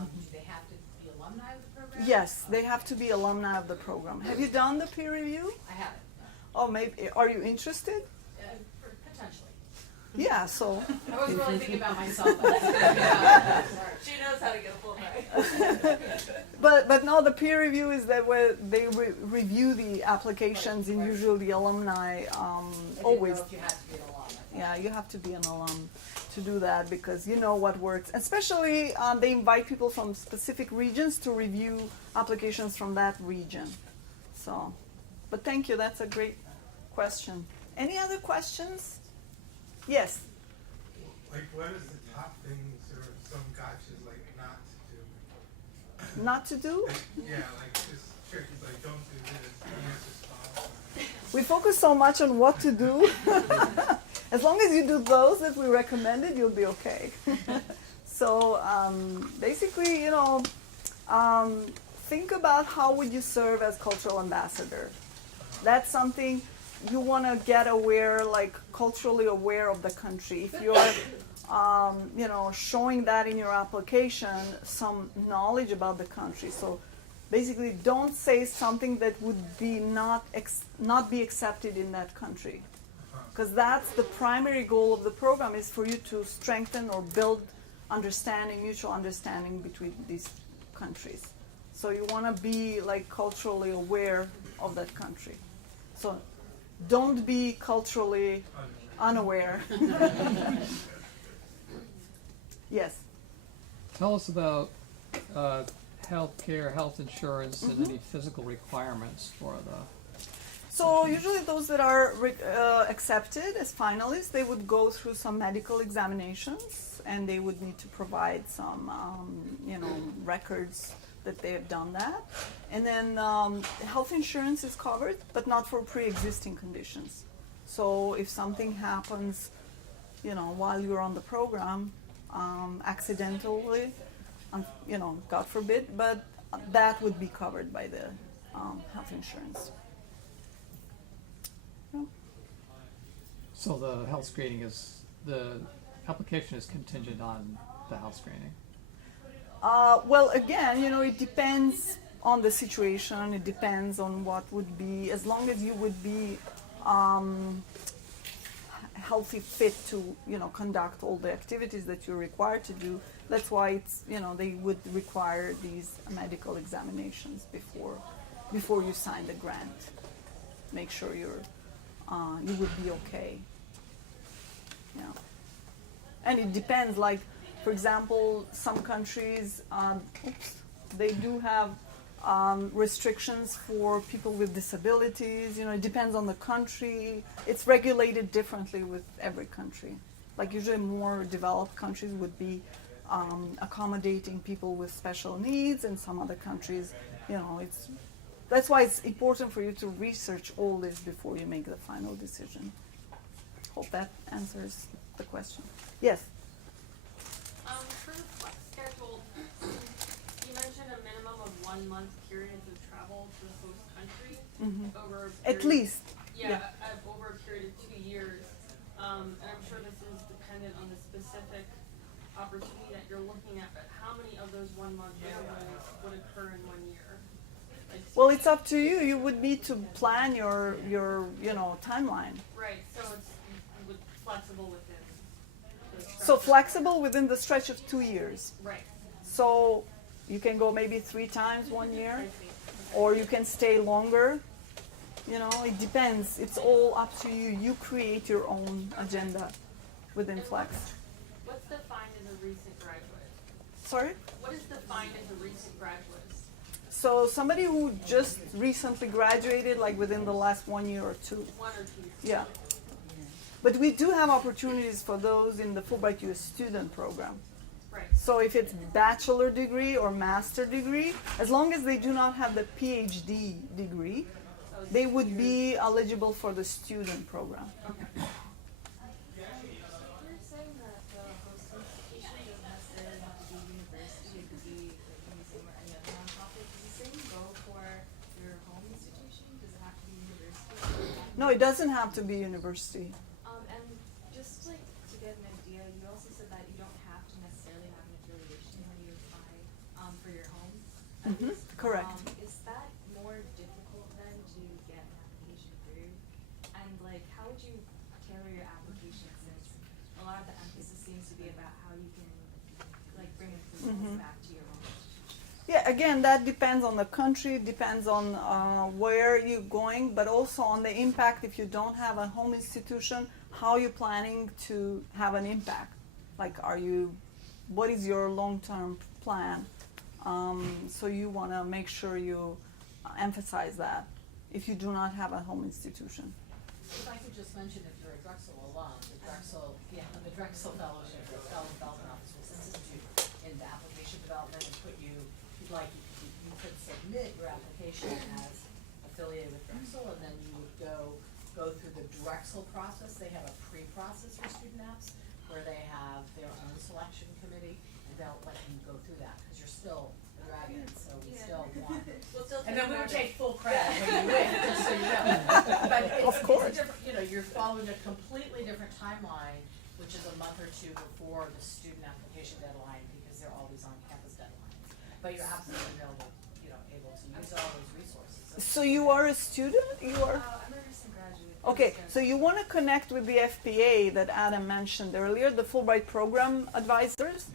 Do they have to be alumni of the program? Yes, they have to be alumni of the program. Have you done the peer review? I haven't. Oh, maybe. Are you interested? Potentially. Yeah, so. I wasn't really thinking about myself. She knows how to get a Fulbright. But no, the peer review is that where they review the applications, and usually the alumni always. If you have to be an alum. Yeah, you have to be an alum to do that, because you know what works. Especially they invite people from specific regions to review applications from that region. So, but thank you, that's a great question. Any other questions? Yes? Like, what is the top things or some gotchas, like, not to do? Not to do? Yeah, like, just tricky, like, don't do this, the answer's false. We focus so much on what to do. As long as you do those that we recommended, you'll be okay. So basically, think about how would you serve as cultural ambassador. That's something you want to get aware, like culturally aware of the country. If you're, showing that in your application, some knowledge about the country. So basically, don't say something that would be not be accepted in that country, because that's the primary goal of the program, is for you to strengthen or build understanding, mutual understanding between these countries. So you want to be like culturally aware of that country. So don't be culturally unaware. Yes. Tell us about health care, health insurance, and any physical requirements for the. So usually those that are accepted as finalists, they would go through some medical examinations, and they would need to provide some, records that they have done that. And then health insurance is covered, but not for pre-existing conditions. So if something happens, while you're on the program, accidentally, God forbid, but that would be covered by the health insurance. So the health screening the application is contingent on the health screening. Well, again, it depends on the situation. It depends on what would be, as long as you would be healthy fit to, conduct all the activities that you're required to do. That's why it's, they would require these medical examinations before you sign the grant. Make sure you would be okay. Yeah. And it depends, like, for example, some countries, they do have restrictions for people with disabilities. It depends on the country. It's regulated differently with every country. Like usually more developed countries would be accommodating people with special needs, and some other countries, that's why it's important for you to research all this before you make the final decision. Hope that answers the question. Yes? For the flex schedule, you mentioned a minimum of 1 month period of travel to the host country over a period, At least. over a period of 2 years. And I'm sure this is dependent on the specific opportunity that you're looking at, but how many of those 1 month intervals would occur in 1 year? Well, it's up to you. You would need to plan your timeline. Right, so it's flexible within the So flexible within the stretch of 2 years. Right. So you can go maybe 3 times 1 year, or you can stay longer. It depends. It's all up to you. You create your own agenda within Flex. What's defined as a recent graduate? Sorry? What is defined as a recent graduate? So somebody who just recently graduated, like within the last 1 year or 2. 1 or 2 years. Yeah. But we do have opportunities for those in the Fulbright US student program. Right. So if it's bachelor degree or master degree, as long as they do not have the PhD degree, they would be eligible for the student program. Okay. You're saying that the host institution doesn't necessarily have to be university, it could be like a museum or any other nonprofit. Does the same go for your home institution? Does it have to be university? No, it doesn't have to be university. And just like to get an idea, you also said that you don't have to necessarily have an affiliation when you apply for your home. Correct. Is that more difficult then to get an application through? And like, how would you tailor your application, since a lot of the emphasis seems to be about how you can like bring improvements back to your home institution? Yeah, again, that depends on the country, depends on where you're going, but also on the impact. If you don't have a home institution, how are you planning to have an impact? Like, what is your long-term plan? So you want to make sure you emphasize that if you do not have a home institution. If I could just mention, if you're a Drexel alum, the Drexel Fellowship, the Fellow Development Office will assist you in the application development and put you, if you'd like, you could submit your application as affiliated with Drexel, and then you would go through the Drexel process. They have a pre-process for student apps where they have their own selection committee, and they'll let you go through that, because you're still a graduate, so we still want would take full credit when you win, just so you know. But Of course. it's a different, you know, you're following a completely different timeline, which is a month or two before the student application deadline, because they're always on campus deadlines. But you're absolutely available, you know, able to use all those resources. So you are a student? You are? I'm a recent graduate. Okay, so you want to connect with the FPA that Adam mentioned earlier, the Fulbright Program Advisors.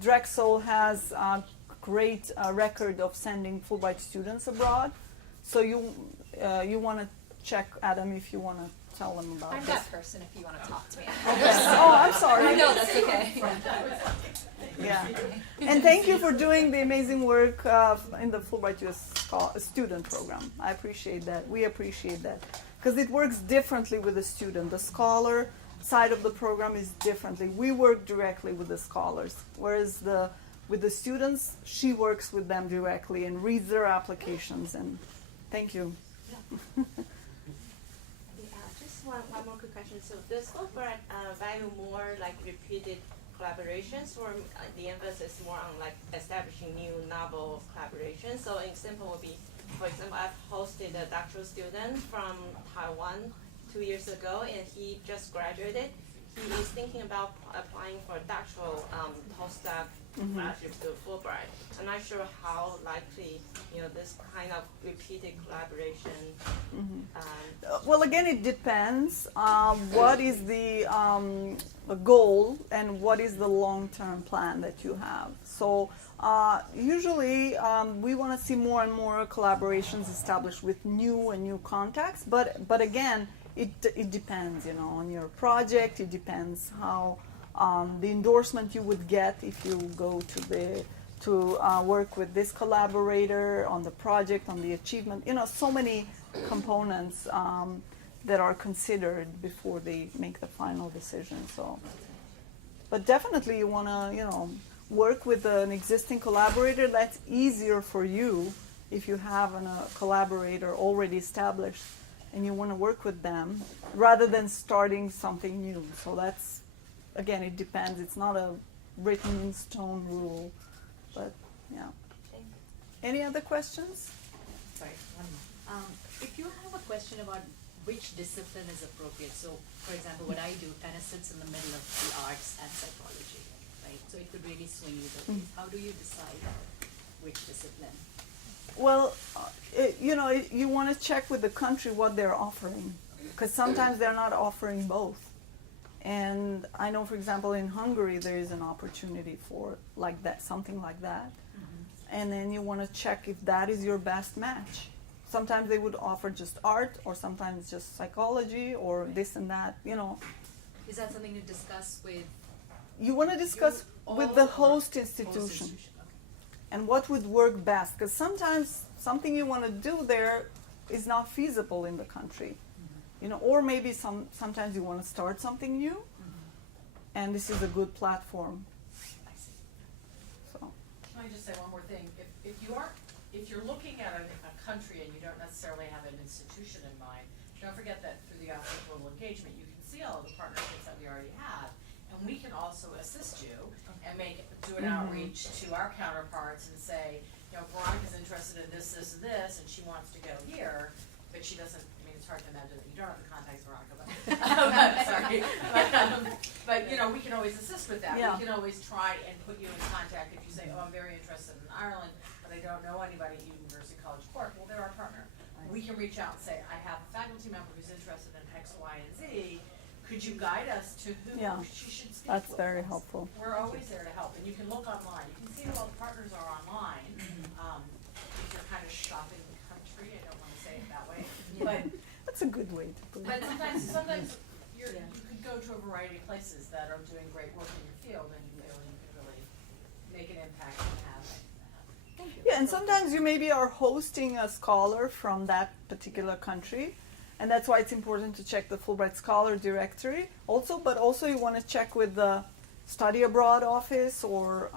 Drexel has a great record of sending Fulbright students abroad. So you want to check, Adam, if you want to tell them about I'm this. that person if you want to talk to me. Oh, I'm sorry. No, that's okay. Yeah, and thank you for doing the amazing work in the Fulbright US student program. I appreciate that. We appreciate that because it works differently with the student. The scholar side of the program is differently. We work directly with the scholars, whereas with the students, she works with them directly and reads their applications. And thank you. Just one more quick question. So does Fulbright value more like repeated collaborations, or the emphasis more on like establishing new novel collaborations? So an example would be, for example, I've hosted a doctoral student from Taiwan 2 years ago, and he just graduated. He is thinking about applying for a doctoral postdoc fellowship to Fulbright. I'm not sure how likely, you know, this kind of repeated collaboration. Well, again, it depends. What is the goal and what is the long-term plan that you have? So usually we want to see more and more collaborations established with new contacts. But again, it depends, you know, on your project. It depends how the endorsement you would get if you go to work with this collaborator on the project, on the achievement. You know, so many components that are considered before they make the final decision. So, but definitely you want to, you know, work with an existing collaborator. That's easier for you if you have a collaborator already established and you want to work with them rather than starting something new. So that's, again, it depends. It's not a written in stone rule, but yeah. Any other questions? Sorry, one more. If you have a question about which discipline is appropriate, so for example, what I do kind of sits in the middle of the arts and psychology, right? So it could really swing either way. How do you decide which discipline? Well, you know, you want to check with the country what they're offering, because sometimes they're not offering both. And I know, for example, in Hungary there is an opportunity for like that, something like that. And then you want to check if that is your best match. Sometimes they would offer just art, or sometimes just psychology, or this and that. You know. Is that something to discuss with? You want to discuss with the host institution. And what would work best, because sometimes something you want to do there is not feasible in the country, you know, or maybe sometimes you want to start something new, and this is a good platform. So. Can I just say one more thing? If you're looking at a country and you don't necessarily have an institution in mind, don't forget that through the Office of Global Engagement, you can see all of the partnerships that we already have, and we can also assist you and do an outreach to our counterparts and say, you know, Veronica's interested in this, this, and this, and she wants to go here, but she doesn't. I mean, it's hard to imagine that you don't have to contact Veronica, but sorry. But you know, we can always assist with that. Yeah. We can always try and put you in contact if you say, oh, I'm very interested in Ireland, but I don't know anybody at University College Cork. Well, they're our partner. We can reach out and say, I have a faculty member who's interested in X, Y, and Z. Could you guide us to who she should speak That's with? very helpful. We're always there to help, and you can look online. You can see who all the partners are online. If you're kind of shopping the country, I don't want to say it that way, but That's a good way to put it. but sometimes you could go to a variety of places that are doing great work in your field, and you can really make an impact and have. Thank you. Yeah, and sometimes you maybe are hosting a scholar from that particular country, and that's why it's important to check the Fulbright Scholar Directory also, but also you want to check with the study abroad office or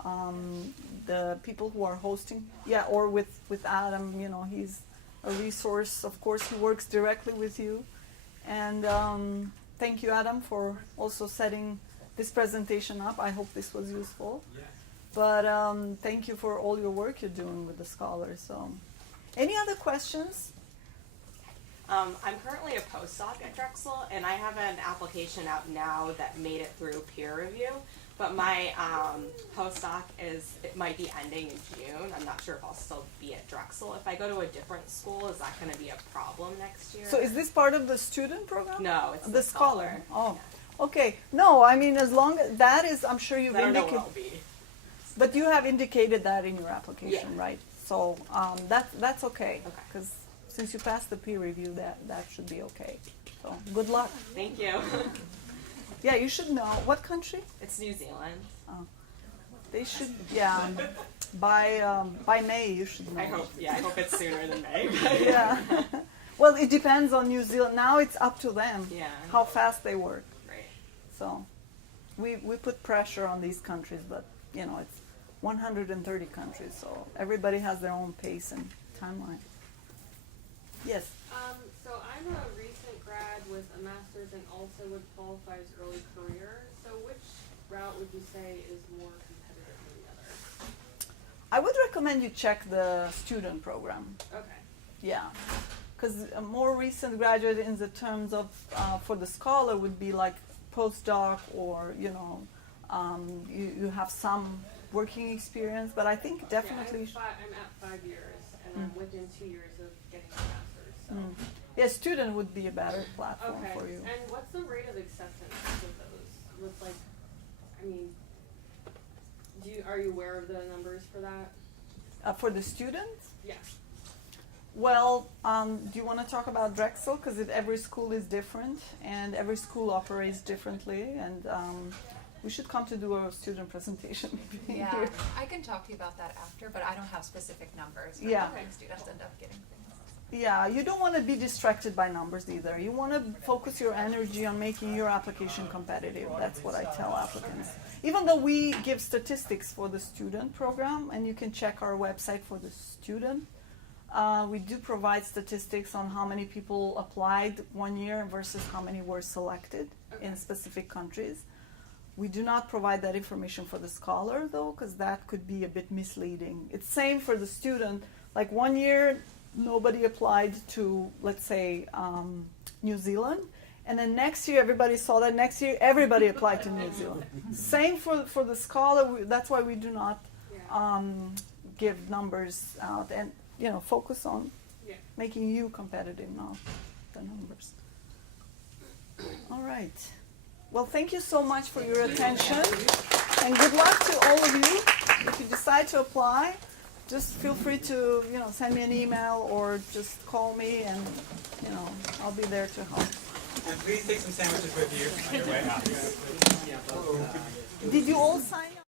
the people who are hosting, or with Adam, you know, he's a resource. Of course, he works directly with you. And thank you, Adam, for also setting this presentation up. I hope this was useful. Yes. But thank you for all your work you're doing with the scholars. So, any other questions? I'm currently a postdoc at Drexel, and I have an application out now that made it through peer review. But my postdoc it might be ending in June. I'm not sure if I'll still be at Drexel. If I go to a different school, is that going to be a problem next year? So is this part of the student program? No, it's the scholar. Oh, Yeah. okay. No, I mean, as long as that is, I'm sure you've I don't know indicated. where I'll be. But you have indicated that in your application, Yeah. right? So that's okay. Okay. Because since you passed the peer review, that should be okay. So good luck. Thank you. Yeah, you should know. What country? It's New Zealand. Oh. They should, yeah. By May, you should know. I hope it's sooner than May. Yeah. Well, it depends on New Zealand. Now it's up to them. Yeah. How fast they work. Right. So, we put pressure on these countries, but you know it's 130 countries, so everybody has their own pace and timeline. Yes. So I'm a recent grad with a master's and also would qualify as early career. So which route would you say is more competitive than the other? I would recommend you check the student program. Okay. Yeah, because a more recent graduate in the terms of for the scholar would be like postdoc or you have some working experience, but I think definitely. Yeah, I'm at 5 years, and I'm within 2 years of getting my master's. So. Yeah, student would be a better platform for you. And what's the rate of acceptance with those? With like, I mean, are you aware of the numbers for that? For the students? Yeah. Well, do you want to talk about Drexel? Because every school is different, and every school operates differently, and we should come to do a student presentation. Yeah, I can talk to you about that after, but I don't have specific numbers for Yeah. how many students end up getting things. Yeah, you don't want to be distracted by numbers either. You want to focus your energy on making your application competitive. That's what I tell applicants. Even though we give statistics for the student program, and you can check our website for the student, we do provide statistics on how many people applied 1 year versus how many were selected in specific countries. We do not provide that information for the scholar, though, because that could be a bit misleading. It's same for the student. Like 1 year, nobody applied to, let's say, New Zealand, and then next year everybody saw that. Next year, everybody applied to New Zealand. Same for the scholar. That's why we do not give numbers out, and focus on making you competitive, not the numbers. All right. Well, thank you so much for your attention, and good luck to all of you. If you decide to apply, just feel free to send me an email or just call me, and I'll be there to help. And please take some sandwiches with you on your way out. Did you all sign up?